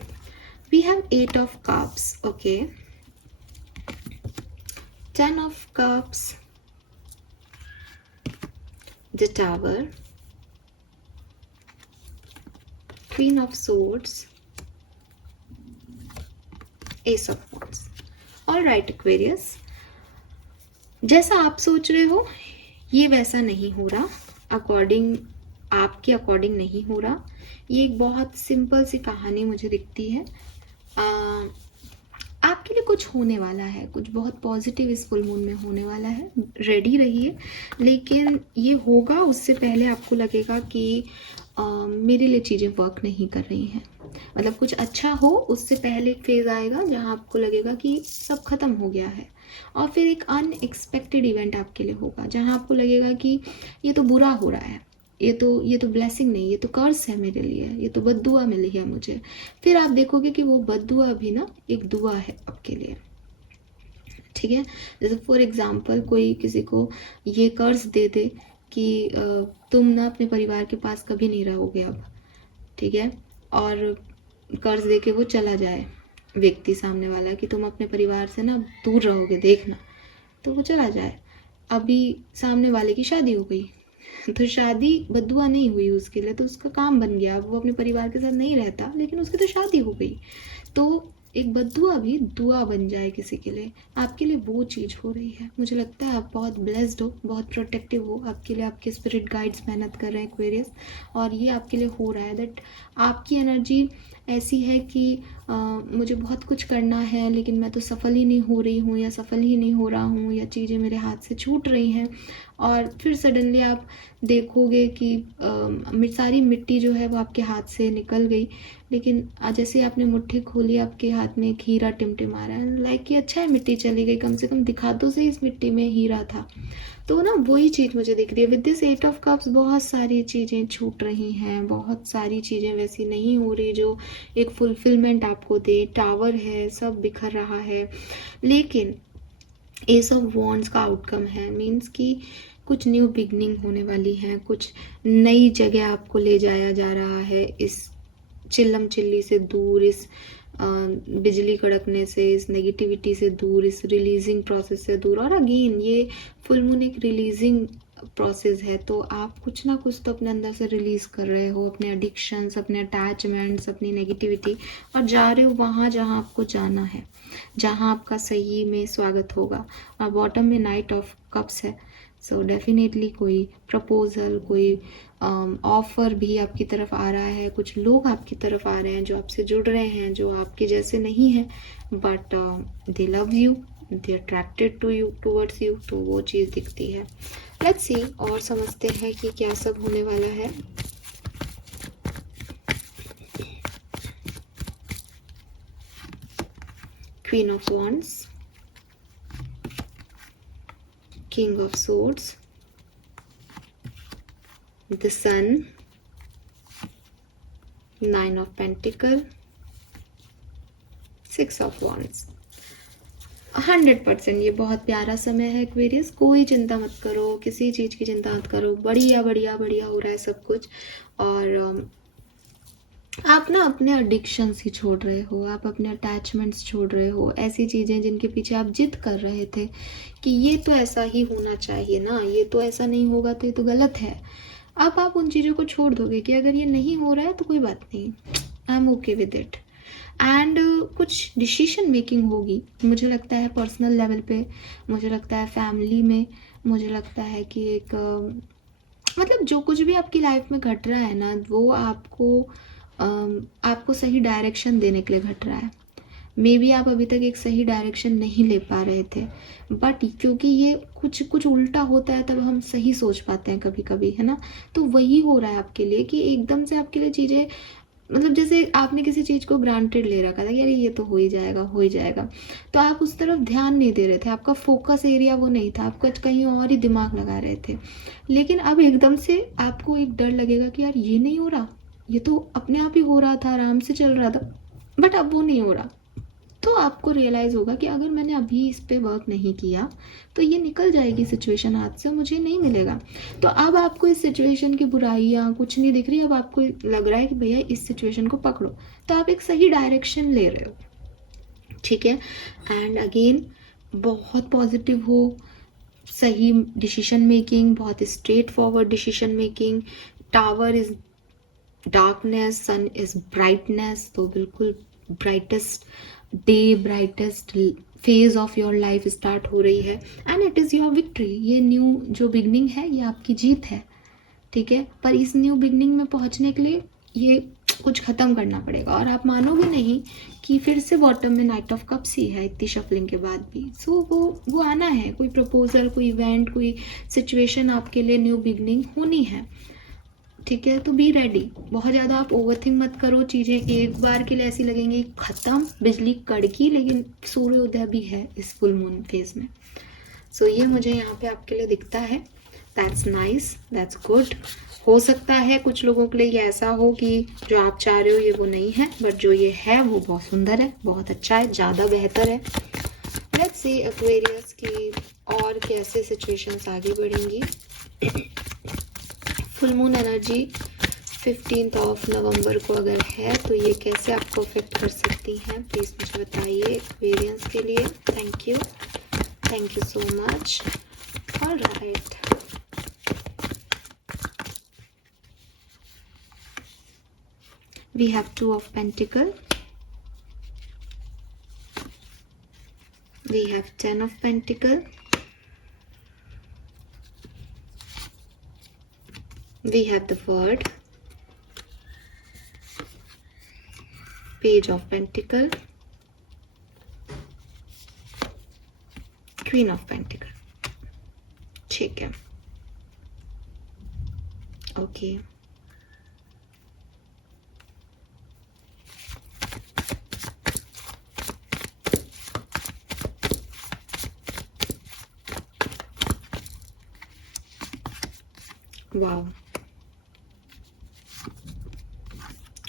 We have 8 of cups, okay, 10 of cups, the tower, Queen of swords, Ace of wands। Alright Aquarius, जैसा आप सोच रहे हो ये वैसा नहीं हो रहा, आपके अकॉर्डिंग नहीं हो रहा। ये एक बहुत सिंपल सी कहानी मुझे दिखती है। आपके लिए कुछ होने वाला है, कुछ बहुत पॉजिटिव इस फुल मून में होने वाला है, रेडी रहिए। लेकिन ये होगा उससे पहले आपको लगेगा कि मेरे लिए चीज़ें वर्क नहीं कर रही हैं। मतलब कुछ अच्छा हो उससे पहले एक फेज़ आएगा जहाँ आपको लगेगा कि सब खत्म हो गया है, और फिर एक अनएक्सपेक्टेड इवेंट आपके लिए होगा जहाँ आपको लगेगा कि ये तो बुरा हो रहा है, ये तो ब्लेसिंग नहीं, ये तो कर्स है मेरे लिए, ये तो बद्दुआ मिली है मुझे। फिर आप देखोगे कि वो बद्दुआ भी ना एक दुआ है आपके लिए। ठीक है, जैसे फॉर एग्जाम्पल कोई किसी को ये कर्ज दे दे कि तुम ना अपने परिवार के पास कभी नहीं रहोगे अब, ठीक है, और कर्ज दे के वो चला जाए व्यक्ति सामने वाला कि तुम अपने परिवार से ना दूर रहोगे देखना, तो वो चला जाए। अभी सामने वाले की शादी हो गई, तो शादी बद्दुआ नहीं हुई उसके लिए, तो उसका काम बन गया, वो अपने परिवार के साथ नहीं रहता, लेकिन उसकी तो शादी हो गई। तो एक बद्दुआ भी दुआ बन जाए किसी के लिए, आपके लिए वो चीज़ हो रही है। मुझे लगता है आप बहुत ब्लेस्ड हो, बहुत प्रोटेक्टिव हो, आपके लिए आपके स्पिरिट गाइड्स मेहनत कर रहे हैं एक्वेरियस, और ये आपके लिए हो रहा है दैट आपकी एनर्जी ऐसी है कि मुझे बहुत कुछ करना है लेकिन मैं तो सफल ही नहीं हो रही हूँ, या सफल ही नहीं हो रहा हूँ, या चीज़ें मेरे हाथ से छूट रही हैं। और फिर सडनली आप देखोगे कि सारी मिट्टी जो है वो आपके हाथ से निकल गई, लेकिन जैसे आपने मुट्ठी खोली आपके हाथ में एक हीरा टिमटिमा रहा है, लाइक कि अच्छा है मिट्टी चली गई, कम से कम दिखा तो सही इस मिट्टी में हीरा था। तो ना वही चीज़ मुझे दिख रही है विद दिस 8 ऑफ कप्स। बहुत सारी चीज़ें छूट रही हैं, बहुत सारी चीज़ें वैसी नहीं हो रही जो एक फुलफिलमेंट आपको दे। टावर है, सब बिखर रहा है, लेकिन एस ऑफ वॉन्ड्स का आउटकम है, मीन्स कि कुछ न्यू बिगनिंग होने वाली है, कुछ नई जगह आपको ले जाया जा रहा है, इस चिल्लम चिल्ली से दूर, इस बिजली कड़कने से, इस नेगेटिविटी से दूर, इस रिलीजिंग प्रोसेस से दूर। और अगेन ये फुल मून एक रिलीजिंग प्रोसेस है, तो आप कुछ ना कुछ तो अपने अंदर से रिलीज कर रहे हो, अपने एडिक्शंस, अपने अटैचमेंट्स, अपनी नेगेटिविटी, और जा रहे हो वहाँ जहाँ आपको जाना है, जहाँ आपका सही में स्वागत होगा। और बॉटम में नाइट ऑफ कप्स है, सो डेफिनेटली कोई प्रपोजल, कोई ऑफर भी आपकी तरफ आ रहा है, कुछ लोग आपकी तरफ आ रहे हैं जो आपसे जुड़ रहे हैं, जो आपके जैसे नहीं हैं, but they love you, they attracted to you, towards you, तो वो चीज़ दिखती है। लेट्स सी और समझते हैं कि क्या सब होने वाला है। Queen of wands, king of swords, the sun, 9 of pentacle, 6 of wands। 100% ये बहुत प्यारा समय है एक्वेरियस, कोई चिंता मत करो, किसी चीज़ की चिंता मत करो, बढ़िया बढ़िया बढ़िया हो रहा है सब कुछ। और आप ना अपने एडिक्शंस ही छोड़ रहे हो, आप अपने अटैचमेंट्स छोड़ रहे हो, ऐसी चीज़ें जिनके पीछे आप जिद कर रहे थे कि ये तो ऐसा ही होना चाहिए ना, ये तो ऐसा नहीं होगा तो ये तो गलत है। अब आप उन चीज़ों को छोड़ दोगे कि अगर ये नहीं हो रहा है तो कोई बात नहीं, I am okay with it. And कुछ डिसीजन मेकिंग होगी, मुझे लगता है पर्सनल लेवल पे, मुझे लगता है फैमिली में, मुझे लगता है कि एक मतलब जो कुछ भी आपकी लाइफ में घट रहा है ना, वो आपको सही डायरेक्शन देने के लिए घट रहा है। मे बी आप अभी तक एक सही डायरेक्शन नहीं ले पा रहे थे, बट क्योंकि ये कुछ कुछ उल्टा होता है तब हम सही सोच पाते हैं कभी कभी, है ना। तो वही हो रहा है आपके लिए कि एकदम से आपके लिए चीज़ें, मतलब जैसे आपने किसी चीज़ को ग्रांटेड ले रखा था कि अरे ये तो हो ही जाएगा हो ही जाएगा, तो आप उस तरफ ध्यान नहीं दे रहे थे, आपका फोकस एरिया वो नहीं था, आपको कहीं और ही दिमाग लगा रहे थे। लेकिन अब एकदम से आपको एक डर लगेगा कि यार ये नहीं हो रहा, ये तो अपने आप ही हो रहा था, आराम से चल रहा था, बट अब वो नहीं हो रहा। तो आपको रियलाइज़ होगा कि अगर मैंने अभी इस पे वर्क नहीं किया तो ये निकल जाएगी सिचुएशन हाथ से, मुझे नहीं मिलेगा। तो अब आपको इस सिचुएशन की बुराइयाँ कुछ नहीं दिख रही, अब आपको लग रहा है कि भैया इस सिचुएशन को पकड़ो, तो आप एक सही डायरेक्शन ले रहे हो, ठीक है। एंड अगेन बहुत पॉजिटिव हो, सही डिसीजन मेकिंग, बहुत straightforward decision making. Tower is darkness, sun is brightness, तो बिल्कुल brightest day, brightest phase of your life start हो रही है and it is your victory. ये न्यू जो बिगनिंग है ये आपकी जीत है, ठीक है। पर इस न्यू बिगनिंग में पहुंचने के लिए ये कुछ ख़त्म करना पड़ेगा और आप मानोगे नहीं कि फिर से बॉटम में नाइट ऑफ कप्स ही है इतनी शफलिंग के बाद भी। सो वो आना है, कोई प्रपोजल, कोई इवेंट, कोई सिचुएशन आपके लिए न्यू बिगनिंग होनी है, ठीक है। तो बी रेडी। बहुत ज़्यादा आप ओवरथिंक मत करो, चीज़ें एक बार के लिए ऐसी लगेंगी ख़त्म, बिजली कड़की, लेकिन सूर्योदय भी है इस फुल मून फेज में। सो ये मुझे यहाँ पे आपके लिए दिखता है। That's nice, that's good. हो सकता है कुछ लोगों के लिए ये ऐसा हो कि जो आप चाह रहे हो ये वो नहीं है, बट जो ये है वो बहुत सुंदर है, बहुत अच्छा है, ज़्यादा बेहतर है। लेट्स सी एक्वेरियस की और कैसे सिचुएशंस आगे बढ़ेंगी। Full moon energy 15 of November को अगर है तो ये कैसे आपको अफेक्ट कर सकती हैं, प्लीज़ मुझे बताइए एक्वेरियंस के लिए। Thank you so much. Alright, we have 2 of Pentacle, we have 10 of Pentacle, we have the Word, Page of Pentacle, Queen of Pentacle, ठीक है, okay. Wow,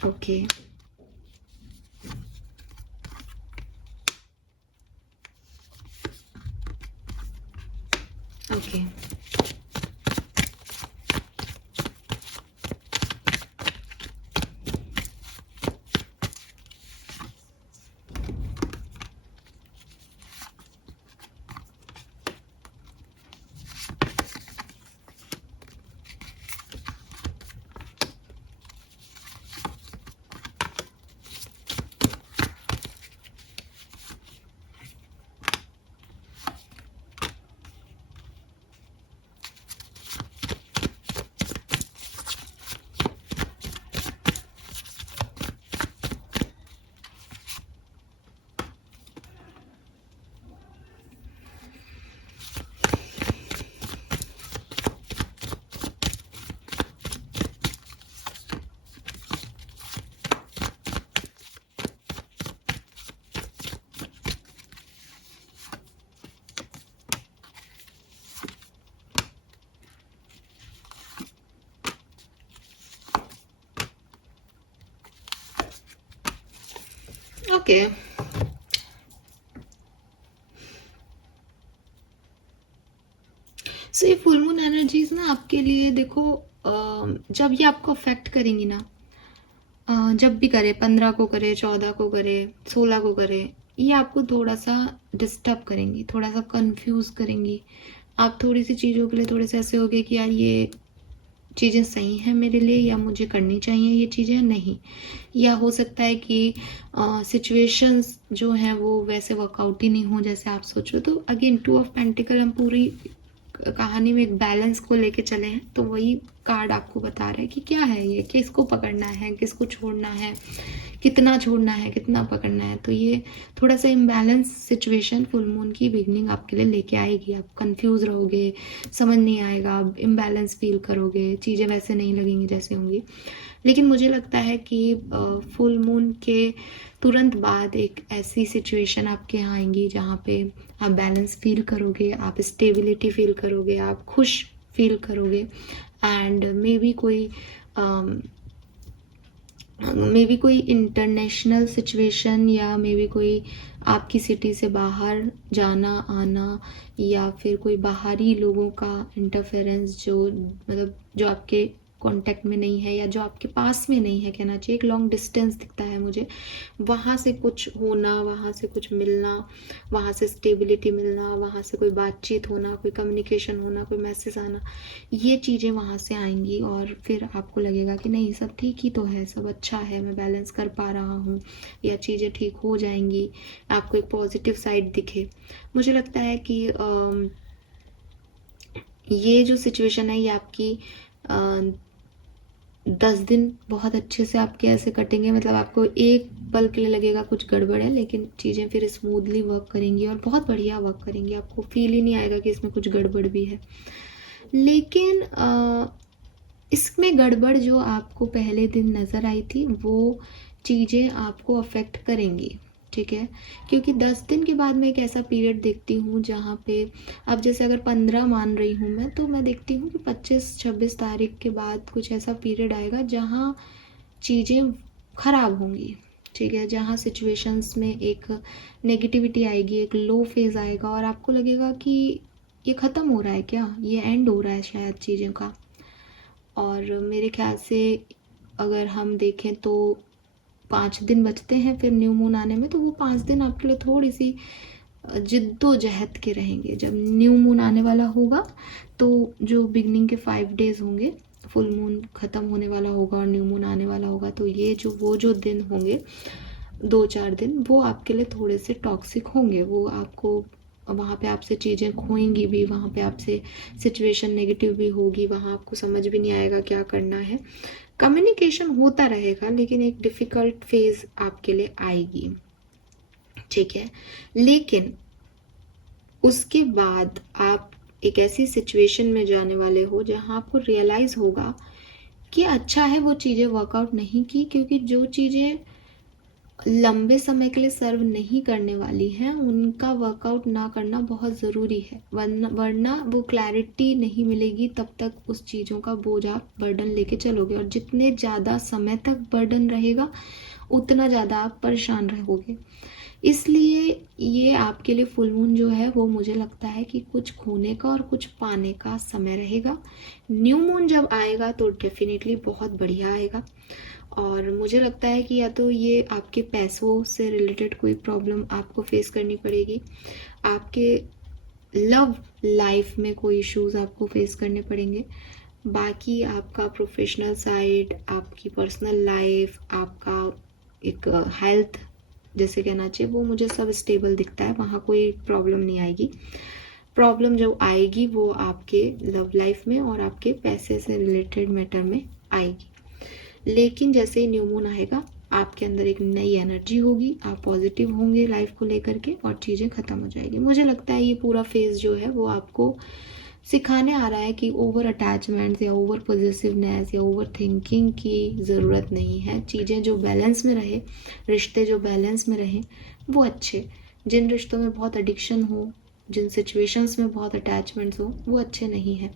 okay, okay, okay. So ये full moon energies ना आपके लिए देखो, जब ये आपको अफेक्ट करेंगी ना, जब भी करे, 15 को करे, 14 को करे, 16 को करे, ये आपको थोड़ा सा डिस्टर्ब करेंगी, थोड़ा सा कंफ्यूज करेंगी। आप थोड़ी सी चीज़ों के लिए थोड़े से ऐसे हो गए कि यार ये चीज़ें सही हैं मेरे लिए या मुझे करनी चाहिए ये चीज़ें, नहीं। या हो सकता है कि सिचुएशंस जो हैं वो वैसे वर्कआउट ही नहीं हो जैसे आप सोच रहे हो। तो अगेन 2 ऑफ पेंटिकल, हम पूरी कहानी में एक बैलेंस को लेके चले हैं, तो वही कार्ड आपको बता रहा है कि क्या है ये, किसको पकड़ना है, किसको छोड़ना है, कितना छोड़ना है, कितना पकड़ना है। तो ये थोड़ा सा इम्बैलेंस सिचुएशन फुल मून की बिगनिंग आपके लिए लेके आएगी। आप कंफ्यूज रहोगे, समझ नहीं आएगा, इम्बैलेंस फील करोगे, चीज़ें वैसे नहीं लगेंगी जैसे होंगी। लेकिन मुझे लगता है कि फुल मून के तुरंत बाद एक ऐसी सिचुएशन आपके यहाँ आएंगी जहाँ पे आप बैलेंस फील करोगे, आप स्टेबिलिटी फील करोगे, आप खुश फील करोगे। एंड मे बी कोई इंटरनेशनल सिचुएशन या मे बी कोई आपकी सिटी से बाहर जाना आना या फिर कोई बाहरी लोगों का इंटरफेरेंस जो मतलब जो आपके कांटेक्ट में नहीं है या जो आपके पास में नहीं है, कहना चाहिए एक लॉन्ग डिस्टेंस दिखता है मुझे, वहाँ से कुछ होना, वहाँ से कुछ मिलना, वहाँ से स्टेबिलिटी मिलना, वहाँ से कोई बातचीत होना, कोई कम्युनिकेशन होना, कोई मैसेज आना, ये चीज़ें वहाँ से आएंगी और फिर आपको लगेगा कि नहीं सब ठीक ही तो है, सब अच्छा है, मैं बैलेंस कर पा रहा हूँ या चीज़ें ठीक हो जाएंगी, आपको एक पॉजिटिव साइड दिखे। मुझे लगता है कि ये जो सिचुएशन है ये आपकी 10 दिन बहुत अच्छे से आपके ऐसे कटेंगे, मतलब आपको एक पल के लिए लगेगा कुछ गड़बड़ है, लेकिन चीज़ें फिर स्मूथली वर्क करेंगी और बहुत बढ़िया वर्क करेंगी, आपको फील ही नहीं आएगा कि इसमें कुछ गड़बड़ भी है। लेकिन इसमें गड़बड़ जो आपको पहले दिन नज़र आई थी वो चीज़ें आपको अफेक्ट करेंगी, ठीक है, क्योंकि 10 दिन के बाद मैं एक ऐसा पीरियड देखती हूँ जहाँ पे अब जैसे अगर 15 मान रही हूँ मैं, तो मैं देखती हूँ कि 25-26 तारीख के बाद कुछ ऐसा पीरियड आएगा जहाँ चीज़ें ख़राब होंगी, ठीक है, जहाँ सिचुएशंस में एक नेगेटिविटी आएगी, एक लो फेज़ आएगा और आपको लगेगा कि ये ख़त्म हो रहा है क्या, ये एंड हो रहा है शायद चीज़ों का। और मेरे ख्याल से अगर हम देखें तो 5 दिन बचते हैं फिर न्यू मून आने में, तो वो 5 दिन आपके लिए थोड़ी सी जिद्दोजहद के रहेंगे। जब न्यू मून आने वाला होगा तो जो बिगनिंग के 5 डेज होंगे, फुल मून ख़त्म होने वाला होगा और न्यू मून आने वाला होगा, तो ये जो दिन होंगे 2-4 दिन, वो आपके लिए थोड़े से टॉक्सिक होंगे। वो आपको वहाँ पे आपसे चीज़ें खोएंगी भी, वहाँ पे आपसे सिचुएशन नेगेटिव भी होगी, वहाँ आपको समझ भी नहीं आएगा क्या करना है। कम्युनिकेशन होता रहेगा लेकिन एक डिफ़िकल्ट फेज़ आपके लिए आएगी, ठीक है। लेकिन उसके बाद आप एक ऐसी सिचुएशन में जाने वाले हो जहाँ आपको रियलाइज़ होगा कि अच्छा है वो चीज़ें वर्कआउट नहीं की, क्योंकि जो चीज़ें लंबे समय के लिए सर्व नहीं करने वाली हैं उनका वर्कआउट ना करना बहुत ज़रूरी है, वरना वो क्लैरिटी नहीं मिलेगी तब तक उस चीज़ों का बोझ आप बर्डन लेके चलोगे, और जितने ज़्यादा समय तक बर्डन रहेगा उतना ज़्यादा आप परेशान रहोगे। इसलिए ये आपके लिए फुल मून जो है वो मुझे लगता है कि कुछ खोने का और कुछ पाने का समय रहेगा। न्यू मून जब आएगा तो डेफिनेटली बहुत बढ़िया आएगा, और मुझे लगता है कि या तो ये आपके पैसों से रिलेटेड कोई प्रॉब्लम आपको फेस करनी पड़ेगी, आपके लव लाइफ में कोई इश्यूज आपको फेस करने पड़ेंगे, बाकी आपका प्रोफेशनल साइड, आपकी पर्सनल लाइफ, आपका एक हेल्थ जैसे कहना चाहिए, वो मुझे सब स्टेबल दिखता है, वहाँ कोई प्रॉब्लम नहीं आएगी। प्रॉब्लम जो आएगी वो आपके लव लाइफ में और आपके पैसे से रिलेटेड मैटर में आएगी। लेकिन जैसे ही न्यू मून आएगा आपके अंदर एक नई एनर्जी होगी, आप पॉजिटिव होंगे लाइफ को लेकर के और चीज़ें ख़त्म हो जाएगी। मुझे लगता है ये पूरा फेज़ जो है वो आपको सिखाने आ रहा है कि ओवर अटैचमेंट्स या ओवर पॉजिटिवनेस या ओवर थिंकिंग की ज़रूरत नहीं है। चीज़ें जो बैलेंस में रहे, रिश्ते जो बैलेंस में रहें वो अच्छे। जिन रिश्तों में बहुत एडिक्शन हो, जिन सिचुएशंस में बहुत अटैचमेंट्स हो, वो अच्छे नहीं हैं।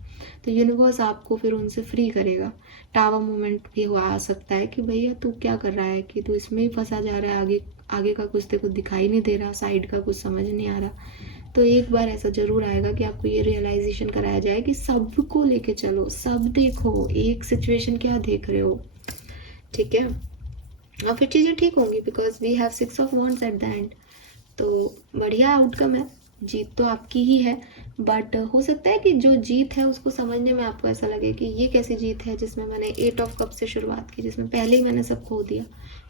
तो यूनिवर्स आपको फिर उनसे फ्री करेगा। टावर मोमेंट भी आ सकता है कि भैया तू क्या कर रहा है, कि तू इसमें ही फंसा जा रहा है, आगे आगे का कुछ तेरे को दिखाई नहीं दे रहा, साइड का कुछ समझ नहीं आ रहा। तो एक बार ऐसा ज़रूर आएगा कि आपको ये रियलाइजेशन कराया जाए कि सबको लेके चलो, सब देखो, एक सिचुएशन क्या देख रहे हो, ठीक है, और फिर चीज़ें ठीक होंगी, because we have 6 of wands at the end. तो बढ़िया आउटकम है, जीत तो आपकी ही है, बट हो सकता है कि जो जीत है उसको समझने में आपको ऐसा लगे कि ये कैसी जीत है जिसमें मैंने 8 ऑफ कप से शुरुआत की, जिसमें पहले ही मैंने सब खो दिया।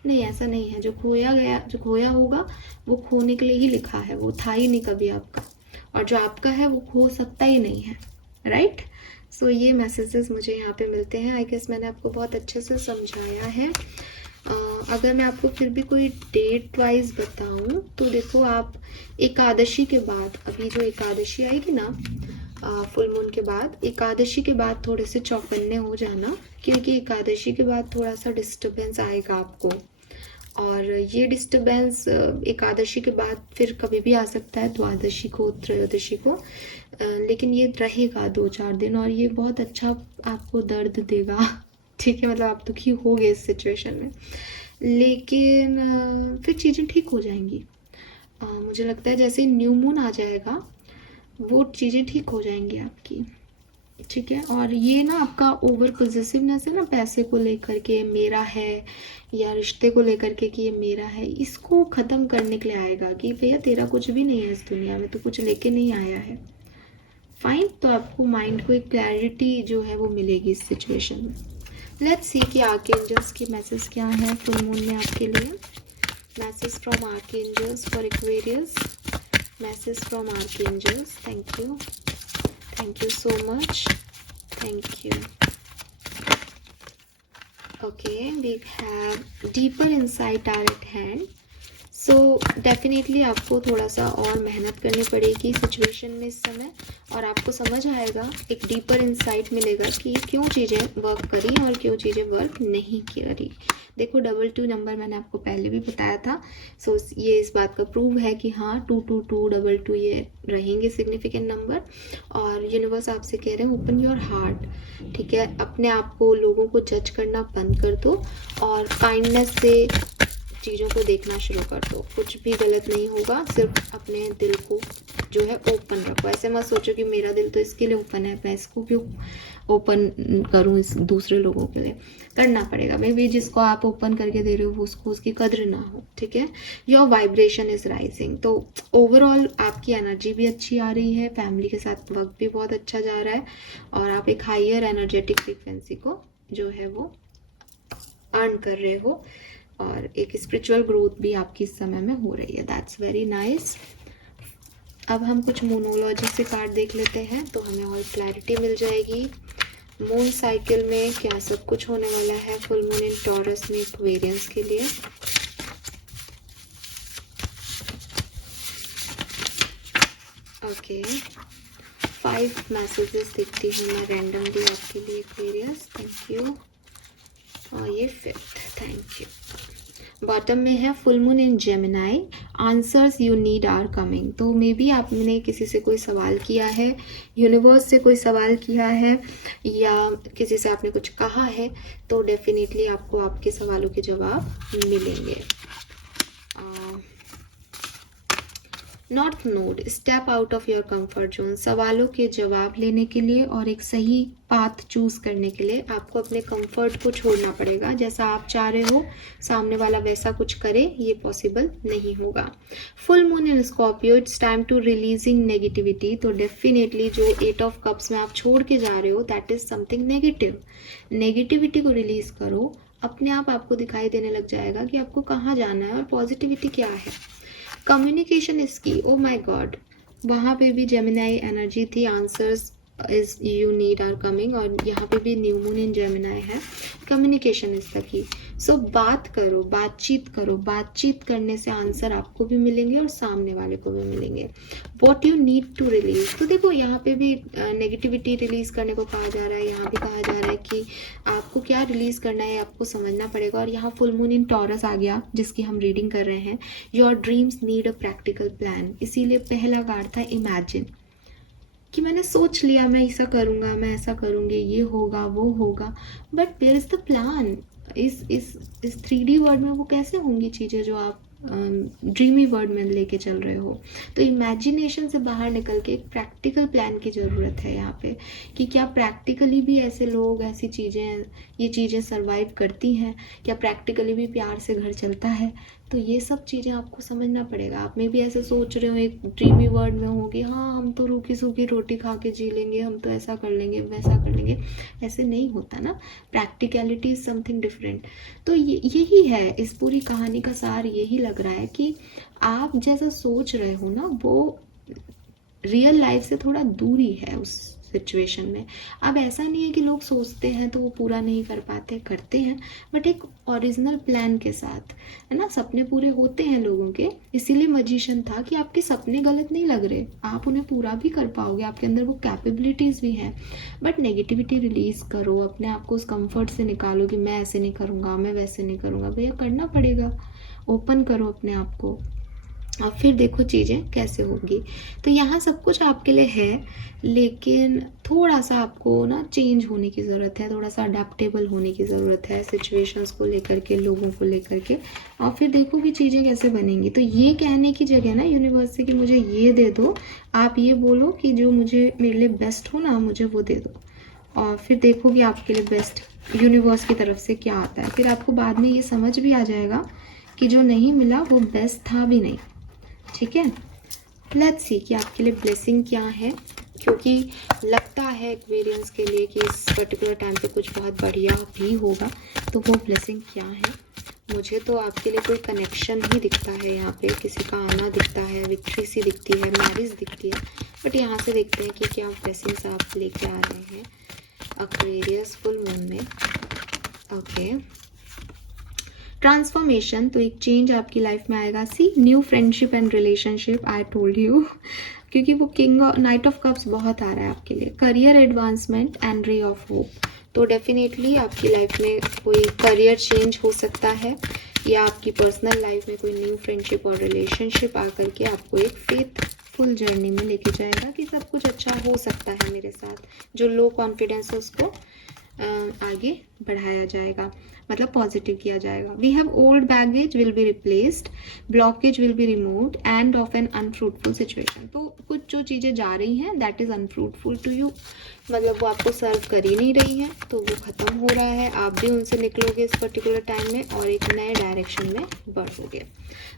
नहीं, ऐसा नहीं है। जो खोया गया, जो खोया होगा वो खोने के लिए ही लिखा है, वो था ही नहीं कभी आपका, और जो आपका है वो खो सकता ही नहीं है, राइट। सो ये मैसेजेस मुझे यहाँ पे मिलते हैं। आई गेस मैंने आपको बहुत अच्छे से समझाया है। अगर मैं आपको फिर भी कोई डेट वाइज बताऊं तो देखो, आप एकादशी के बाद, अभी जो एकादशी आएगी ना फुल मून के बाद, एकादशी के बाद थोड़े से चौकन्ने हो जाना, क्योंकि एकादशी के बाद थोड़ा सा डिस्टर्बेंस आएगा आपको, और ये डिस्टर्बेंस एकादशी के बाद फिर कभी भी आ सकता है, द्वादशी को, त्रयोदशी को, लेकिन ये रहेगा 2-4 दिन और ये बहुत अच्छा आपको दर्द देगा, ठीक है, मतलब आप दुखी होगे इस सिचुएशन में, लेकिन फिर चीज़ें ठीक हो जाएंगी। मुझे लगता है जैसे न्यू मून आ जाएगा वो चीज़ें ठीक हो जाएंगी आपकी। ठीक है। और ये ना आपका ओवर पॉजेसिवनेस है ना, पैसे को लेकर के मेरा है, या रिश्ते को लेकर के कि ये मेरा है, इसको ख़त्म करने के लिए आएगा कि भैया तेरा कुछ भी नहीं है इस दुनिया में, तो कुछ लेके नहीं आया है। फाइन, तो आपको माइंड को एक क्लैरिटी जो है वो मिलेगी इस सिचुएशन में। लेट्स सी कि आर्कएंजल्स की मैसेज क्या है फुल मून में आपके लिए। Message from archangels for Aquarius, message from archangels. Thank you so much, thank you. Okay, we have deeper insight are at hand. So definitely आपको थोड़ा सा और मेहनत करनी पड़ेगी सिचुएशन में इस समय, और आपको समझ आएगा, एक डीपर इंसाइट मिलेगा कि क्यों चीज़ें वर्क करी और क्यों चीज़ें वर्क नहीं करी। देखो 222 नंबर मैंने आपको पहले भी बताया था। सो ये इस बात का प्रूव है कि हाँ 222 22 ये रहेंगे सिग्निफिकेंट नंबर। और यूनिवर्स आपसे कह रहे हैं ओपन योर हार्ट, ठीक है। अपने आप को, लोगों को जज करना बंद कर दो और काइंडनेस से चीज़ों को देखना शुरू कर दो। कुछ भी गलत नहीं होगा, सिर्फ अपने दिल को जो है ओपन रखो। ऐसे मत सोचो कि मेरा दिल तो इसके लिए ओपन है, मैं इसको क्यों ओपन करूँ इस दूसरे लोगों के लिए। करना पड़ेगा, मे बी जिसको आप ओपन करके दे रहे हो वो उसको उसकी कद्र ना हो, ठीक है। योर वाइब्रेशन इज राइजिंग, तो ओवरऑल आपकी एनर्जी भी अच्छी आ रही है, फैमिली के साथ वक्त भी बहुत अच्छा जा रहा है, और आप एक हायर एनर्जेटिक फ्रीक्वेंसी को जो है वो अर्न कर रहे हो, और एक स्पिरिचुअल ग्रोथ भी आपकी इस समय में हो रही है। That's very nice. अब हम कुछ मोनोलॉजी से कार्ड देख लेते हैं तो हमें और क्लैरिटी मिल जाएगी। मून साइकिल में क्या सब कुछ होने वाला है फुल मून इन टॉरस में एक्वेरियंस के लिए। ओके, 5 मैसेजेस देखती हूँ मैं रैंडमली आपके लिए एक्वेरियंस। Thank you. और ये 5th, थैंक यू। बॉटम में है full moon in Gemini, answers you need are coming. तो मे बी आपने किसी से कोई सवाल किया है, यूनिवर्स से कोई सवाल किया है, या किसी से आपने कुछ कहा है, तो डेफिनेटली आपको आपके सवालों के जवाब मिलेंगे। North node, step out of your comfort zone. सवालों के जवाब लेने के लिए और एक सही पाथ चूज करने के लिए आपको अपने कंफर्ट को छोड़ना पड़ेगा। जैसा आप चाह रहे हो सामने वाला वैसा कुछ करे, ये पॉसिबल नहीं होगा। Full moon in Scorpio, it's time to releasing negativity. तो डेफिनेटली जो 8 ऑफ कप्स में आप छोड़ के जा रहे हो that is something negative. Negativity को रिलीज करो, अपने आप आपको दिखाई देने लग जाएगा कि आपको कहाँ जाना है और पॉजिटिविटी क्या है। कम्युनिकेशन इज की, ओ माई गॉड, वहाँ पे भी जेमिनाई एनर्जी थी, answers is you need are coming, और यहाँ पे भी न्यू मून इन जेमिनाई है। Communication is the key. So बात करो, बातचीत करो, बातचीत करने से आंसर आपको भी मिलेंगे और सामने वाले को भी मिलेंगे। What you need to release, तो देखो यहाँ पे भी नेगेटिविटी रिलीज करने को कहा जा रहा है, यहाँ भी कहा जा रहा है कि आपको क्या रिलीज करना है आपको समझना पड़ेगा। और यहाँ फुल मून इन टॉरस आ गया जिसकी हम रीडिंग कर रहे हैं। Your dreams need a practical plan, इसीलिए पहला कार्ड था इमेजिन, कि मैंने सोच लिया मैं ऐसा करूँगा, मैं ऐसा करूँगी, ये होगा वो होगा, but where is the plan. इस 3D वर्ड में वो कैसे होंगी चीज़ें जो आप ड्रीमी वर्ड में लेके चल रहे हो। तो इमेजिनेशन से बाहर निकल के एक प्रैक्टिकल प्लान की ज़रूरत है यहाँ पे, कि क्या प्रैक्टिकली भी ऐसे लोग, ऐसी चीज़ें, ये चीज़ें सर्वाइव करती हैं, क्या प्रैक्टिकली भी प्यार से घर चलता है। तो ये सब चीज़ें आपको समझना पड़ेगा। आप में भी ऐसे सोच रहे हो, एक ड्रीमी वर्ड में हो कि हाँ हम तो रूखी सूखी रोटी खा के जी लेंगे, हम तो ऐसा कर लेंगे वैसा कर लेंगे, ऐसे नहीं होता ना। Practicality is something different. तो यही है इस पूरी कहानी का सार, यही लग रहा है कि आप जैसा सोच रहे हो ना वो रियल लाइफ से थोड़ा दूरी है उस सिचुएशन में। अब ऐसा नहीं है कि लोग सोचते हैं तो वो पूरा नहीं कर पाते, करते हैं, बट एक ओरिजिनल प्लान के साथ, है ना। सपने पूरे होते हैं लोगों के, इसीलिए मैजिशियन था कि आपके सपने गलत नहीं लग रहे, आप उन्हें पूरा भी कर पाओगे, आपके अंदर वो कैपेबिलिटीज़ भी हैं। बट नेगेटिविटी रिलीज करो, अपने आप को उस कंफर्ट से निकालो कि मैं ऐसे नहीं करूँगा, मैं वैसे नहीं करूँगा। भैया करना पड़ेगा, ओपन करो अपने आप को, और फिर देखो चीज़ें कैसे होंगी। तो यहाँ सब कुछ आपके लिए है, लेकिन थोड़ा सा आपको ना चेंज होने की ज़रूरत है, थोड़ा सा अडेप्टेबल होने की ज़रूरत है सिचुएशंस को लेकर के, लोगों को लेकर के, और फिर देखो कि चीज़ें कैसे बनेंगी। तो ये कहने की जगह ना यूनिवर्स से कि मुझे ये दे दो, आप ये बोलो कि जो मुझे मेरे लिए बेस्ट हो ना मुझे वो दे दो। और फिर देखोगे आपके लिए बेस्ट यूनिवर्स की तरफ से क्या आता है। फिर आपको बाद में ये समझ भी आ जाएगा कि जो नहीं मिला वो बेस्ट था भी नहीं। ठीक है, लेट्स सी कि आपके लिए ब्लेसिंग क्या है, क्योंकि लगता है एक्वेरियंस के लिए कि इस पर्टिकुलर टाइम पे कुछ बहुत बढ़िया भी होगा। तो वो ब्लेसिंग क्या है? मुझे तो आपके लिए कोई कनेक्शन ही दिखता है, यहाँ पे किसी का आना दिखता है, विक्ट्री सी दिखती है, मैरिज दिखती है। बट यहाँ से देखते हैं कि क्या ब्लेसिंग्स आप लेके आ रहे हैं एक्वेरियस फुल मून में। ओके, ट्रांसफॉर्मेशन, तो एक चेंज आपकी लाइफ में आएगा। See, new friendship and relationship, I told you, क्योंकि वो किंग नाइट ऑफ कप्स बहुत आ रहा है आपके लिए। Career advancement and ray of hope, तो डेफिनेटली आपकी लाइफ में कोई करियर चेंज हो सकता है, या आपकी पर्सनल लाइफ में कोई न्यू फ्रेंडशिप और रिलेशनशिप आकर के आपको एक फेथफुल जर्नी में लेके जाएगा कि सब कुछ अच्छा हो सकता है मेरे साथ। जो लो कॉन्फिडेंस है उसको आगे बढ़ाया जाएगा, मतलब पॉजिटिव किया जाएगा। We have old baggage will be replaced, blockage will be removed end of an unfruitful situation, तो कुछ जो चीज़ें जा रही हैं that is unfruitful to you, मतलब वो आपको सर्व कर ही नहीं रही है, तो वो ख़त्म हो रहा है। आप भी उनसे निकलोगे इस पर्टिकुलर टाइम में और एक नए डायरेक्शन में बढ़ोगे।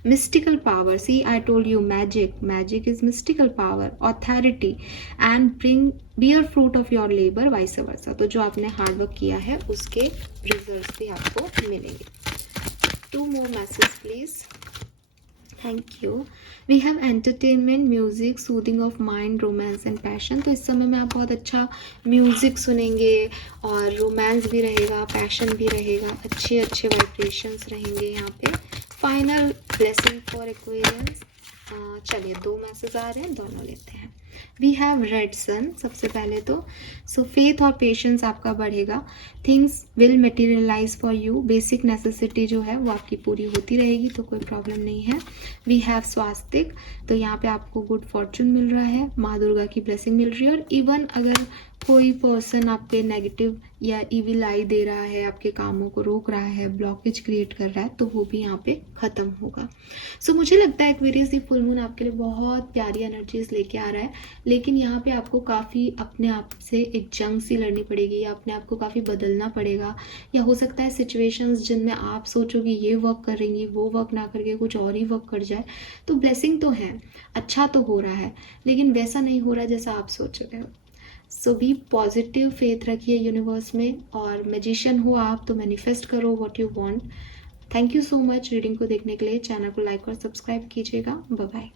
Mystical power, see I told you, magic is mystical power, authority and bear fruit of your labour, vice versa, तो जो आपने हार्डवर्क किया है उसके रिजल्ट्स भी आपको मिलेंगे। 2 more message please, thank you. We have entertainment, music, soothing of mind, romance and passion, तो इस समय में आप बहुत अच्छा म्यूजिक सुनेंगे और रोमांस भी रहेगा, पैशन भी रहेगा, अच्छे अच्छे वाइब्रेशंस रहेंगे यहाँ पे। फाइनल ब्लेसिंग फॉर एक्वेरियंस, चलिए 2 मैसेज आ रहे हैं, दोनों लेते हैं। वी हैव रेड सन, सबसे पहले तो सो फेथ और पेशेंस आपका बढ़ेगा। Things will materialise for you, basic necessity जो है वो आपकी पूरी होती रहेगी, तो कोई प्रॉब्लम नहीं है। वी हैव स्वास्तिक, तो यहाँ पे आपको गुड फॉर्चून मिल रहा है, माँ दुर्गा की ब्लेसिंग मिल रही है। और इवन अगर कोई पर्सन आप पे नेगेटिव या इविल आई दे रहा है, आपके कामों को रोक रहा है, ब्लॉकेज क्रिएट कर रहा है, तो वो भी यहाँ पे खत्म होगा। सो मुझे लगता है एक्वेरियस, ये फुल मून आपके लिए बहुत प्यारी एनर्जीज लेके आ रहा है, लेकिन यहाँ पे आपको काफ़ी अपने आप से एक जंग सी लड़नी पड़ेगी, या अपने आप को काफ़ी बदलना पड़ेगा, या हो सकता है सिचुएशंस जिनमें आप सोचोगे ये वर्क करेंगी, वो वर्क ना करके कुछ और ही वर्क कर जाए। तो ब्लेसिंग तो है, अच्छा तो हो रहा है, लेकिन वैसा नहीं हो रहा जैसा आप सोच रहे हो। सो भी पॉजिटिव फेथ रखिए यूनिवर्स में, और मैजिशियन हो आप तो मैनिफेस्ट करो what you want. Thank you so much reading को देखने के लिए। चैनल को लाइक और सब्सक्राइब कीजिएगा। Bye bye.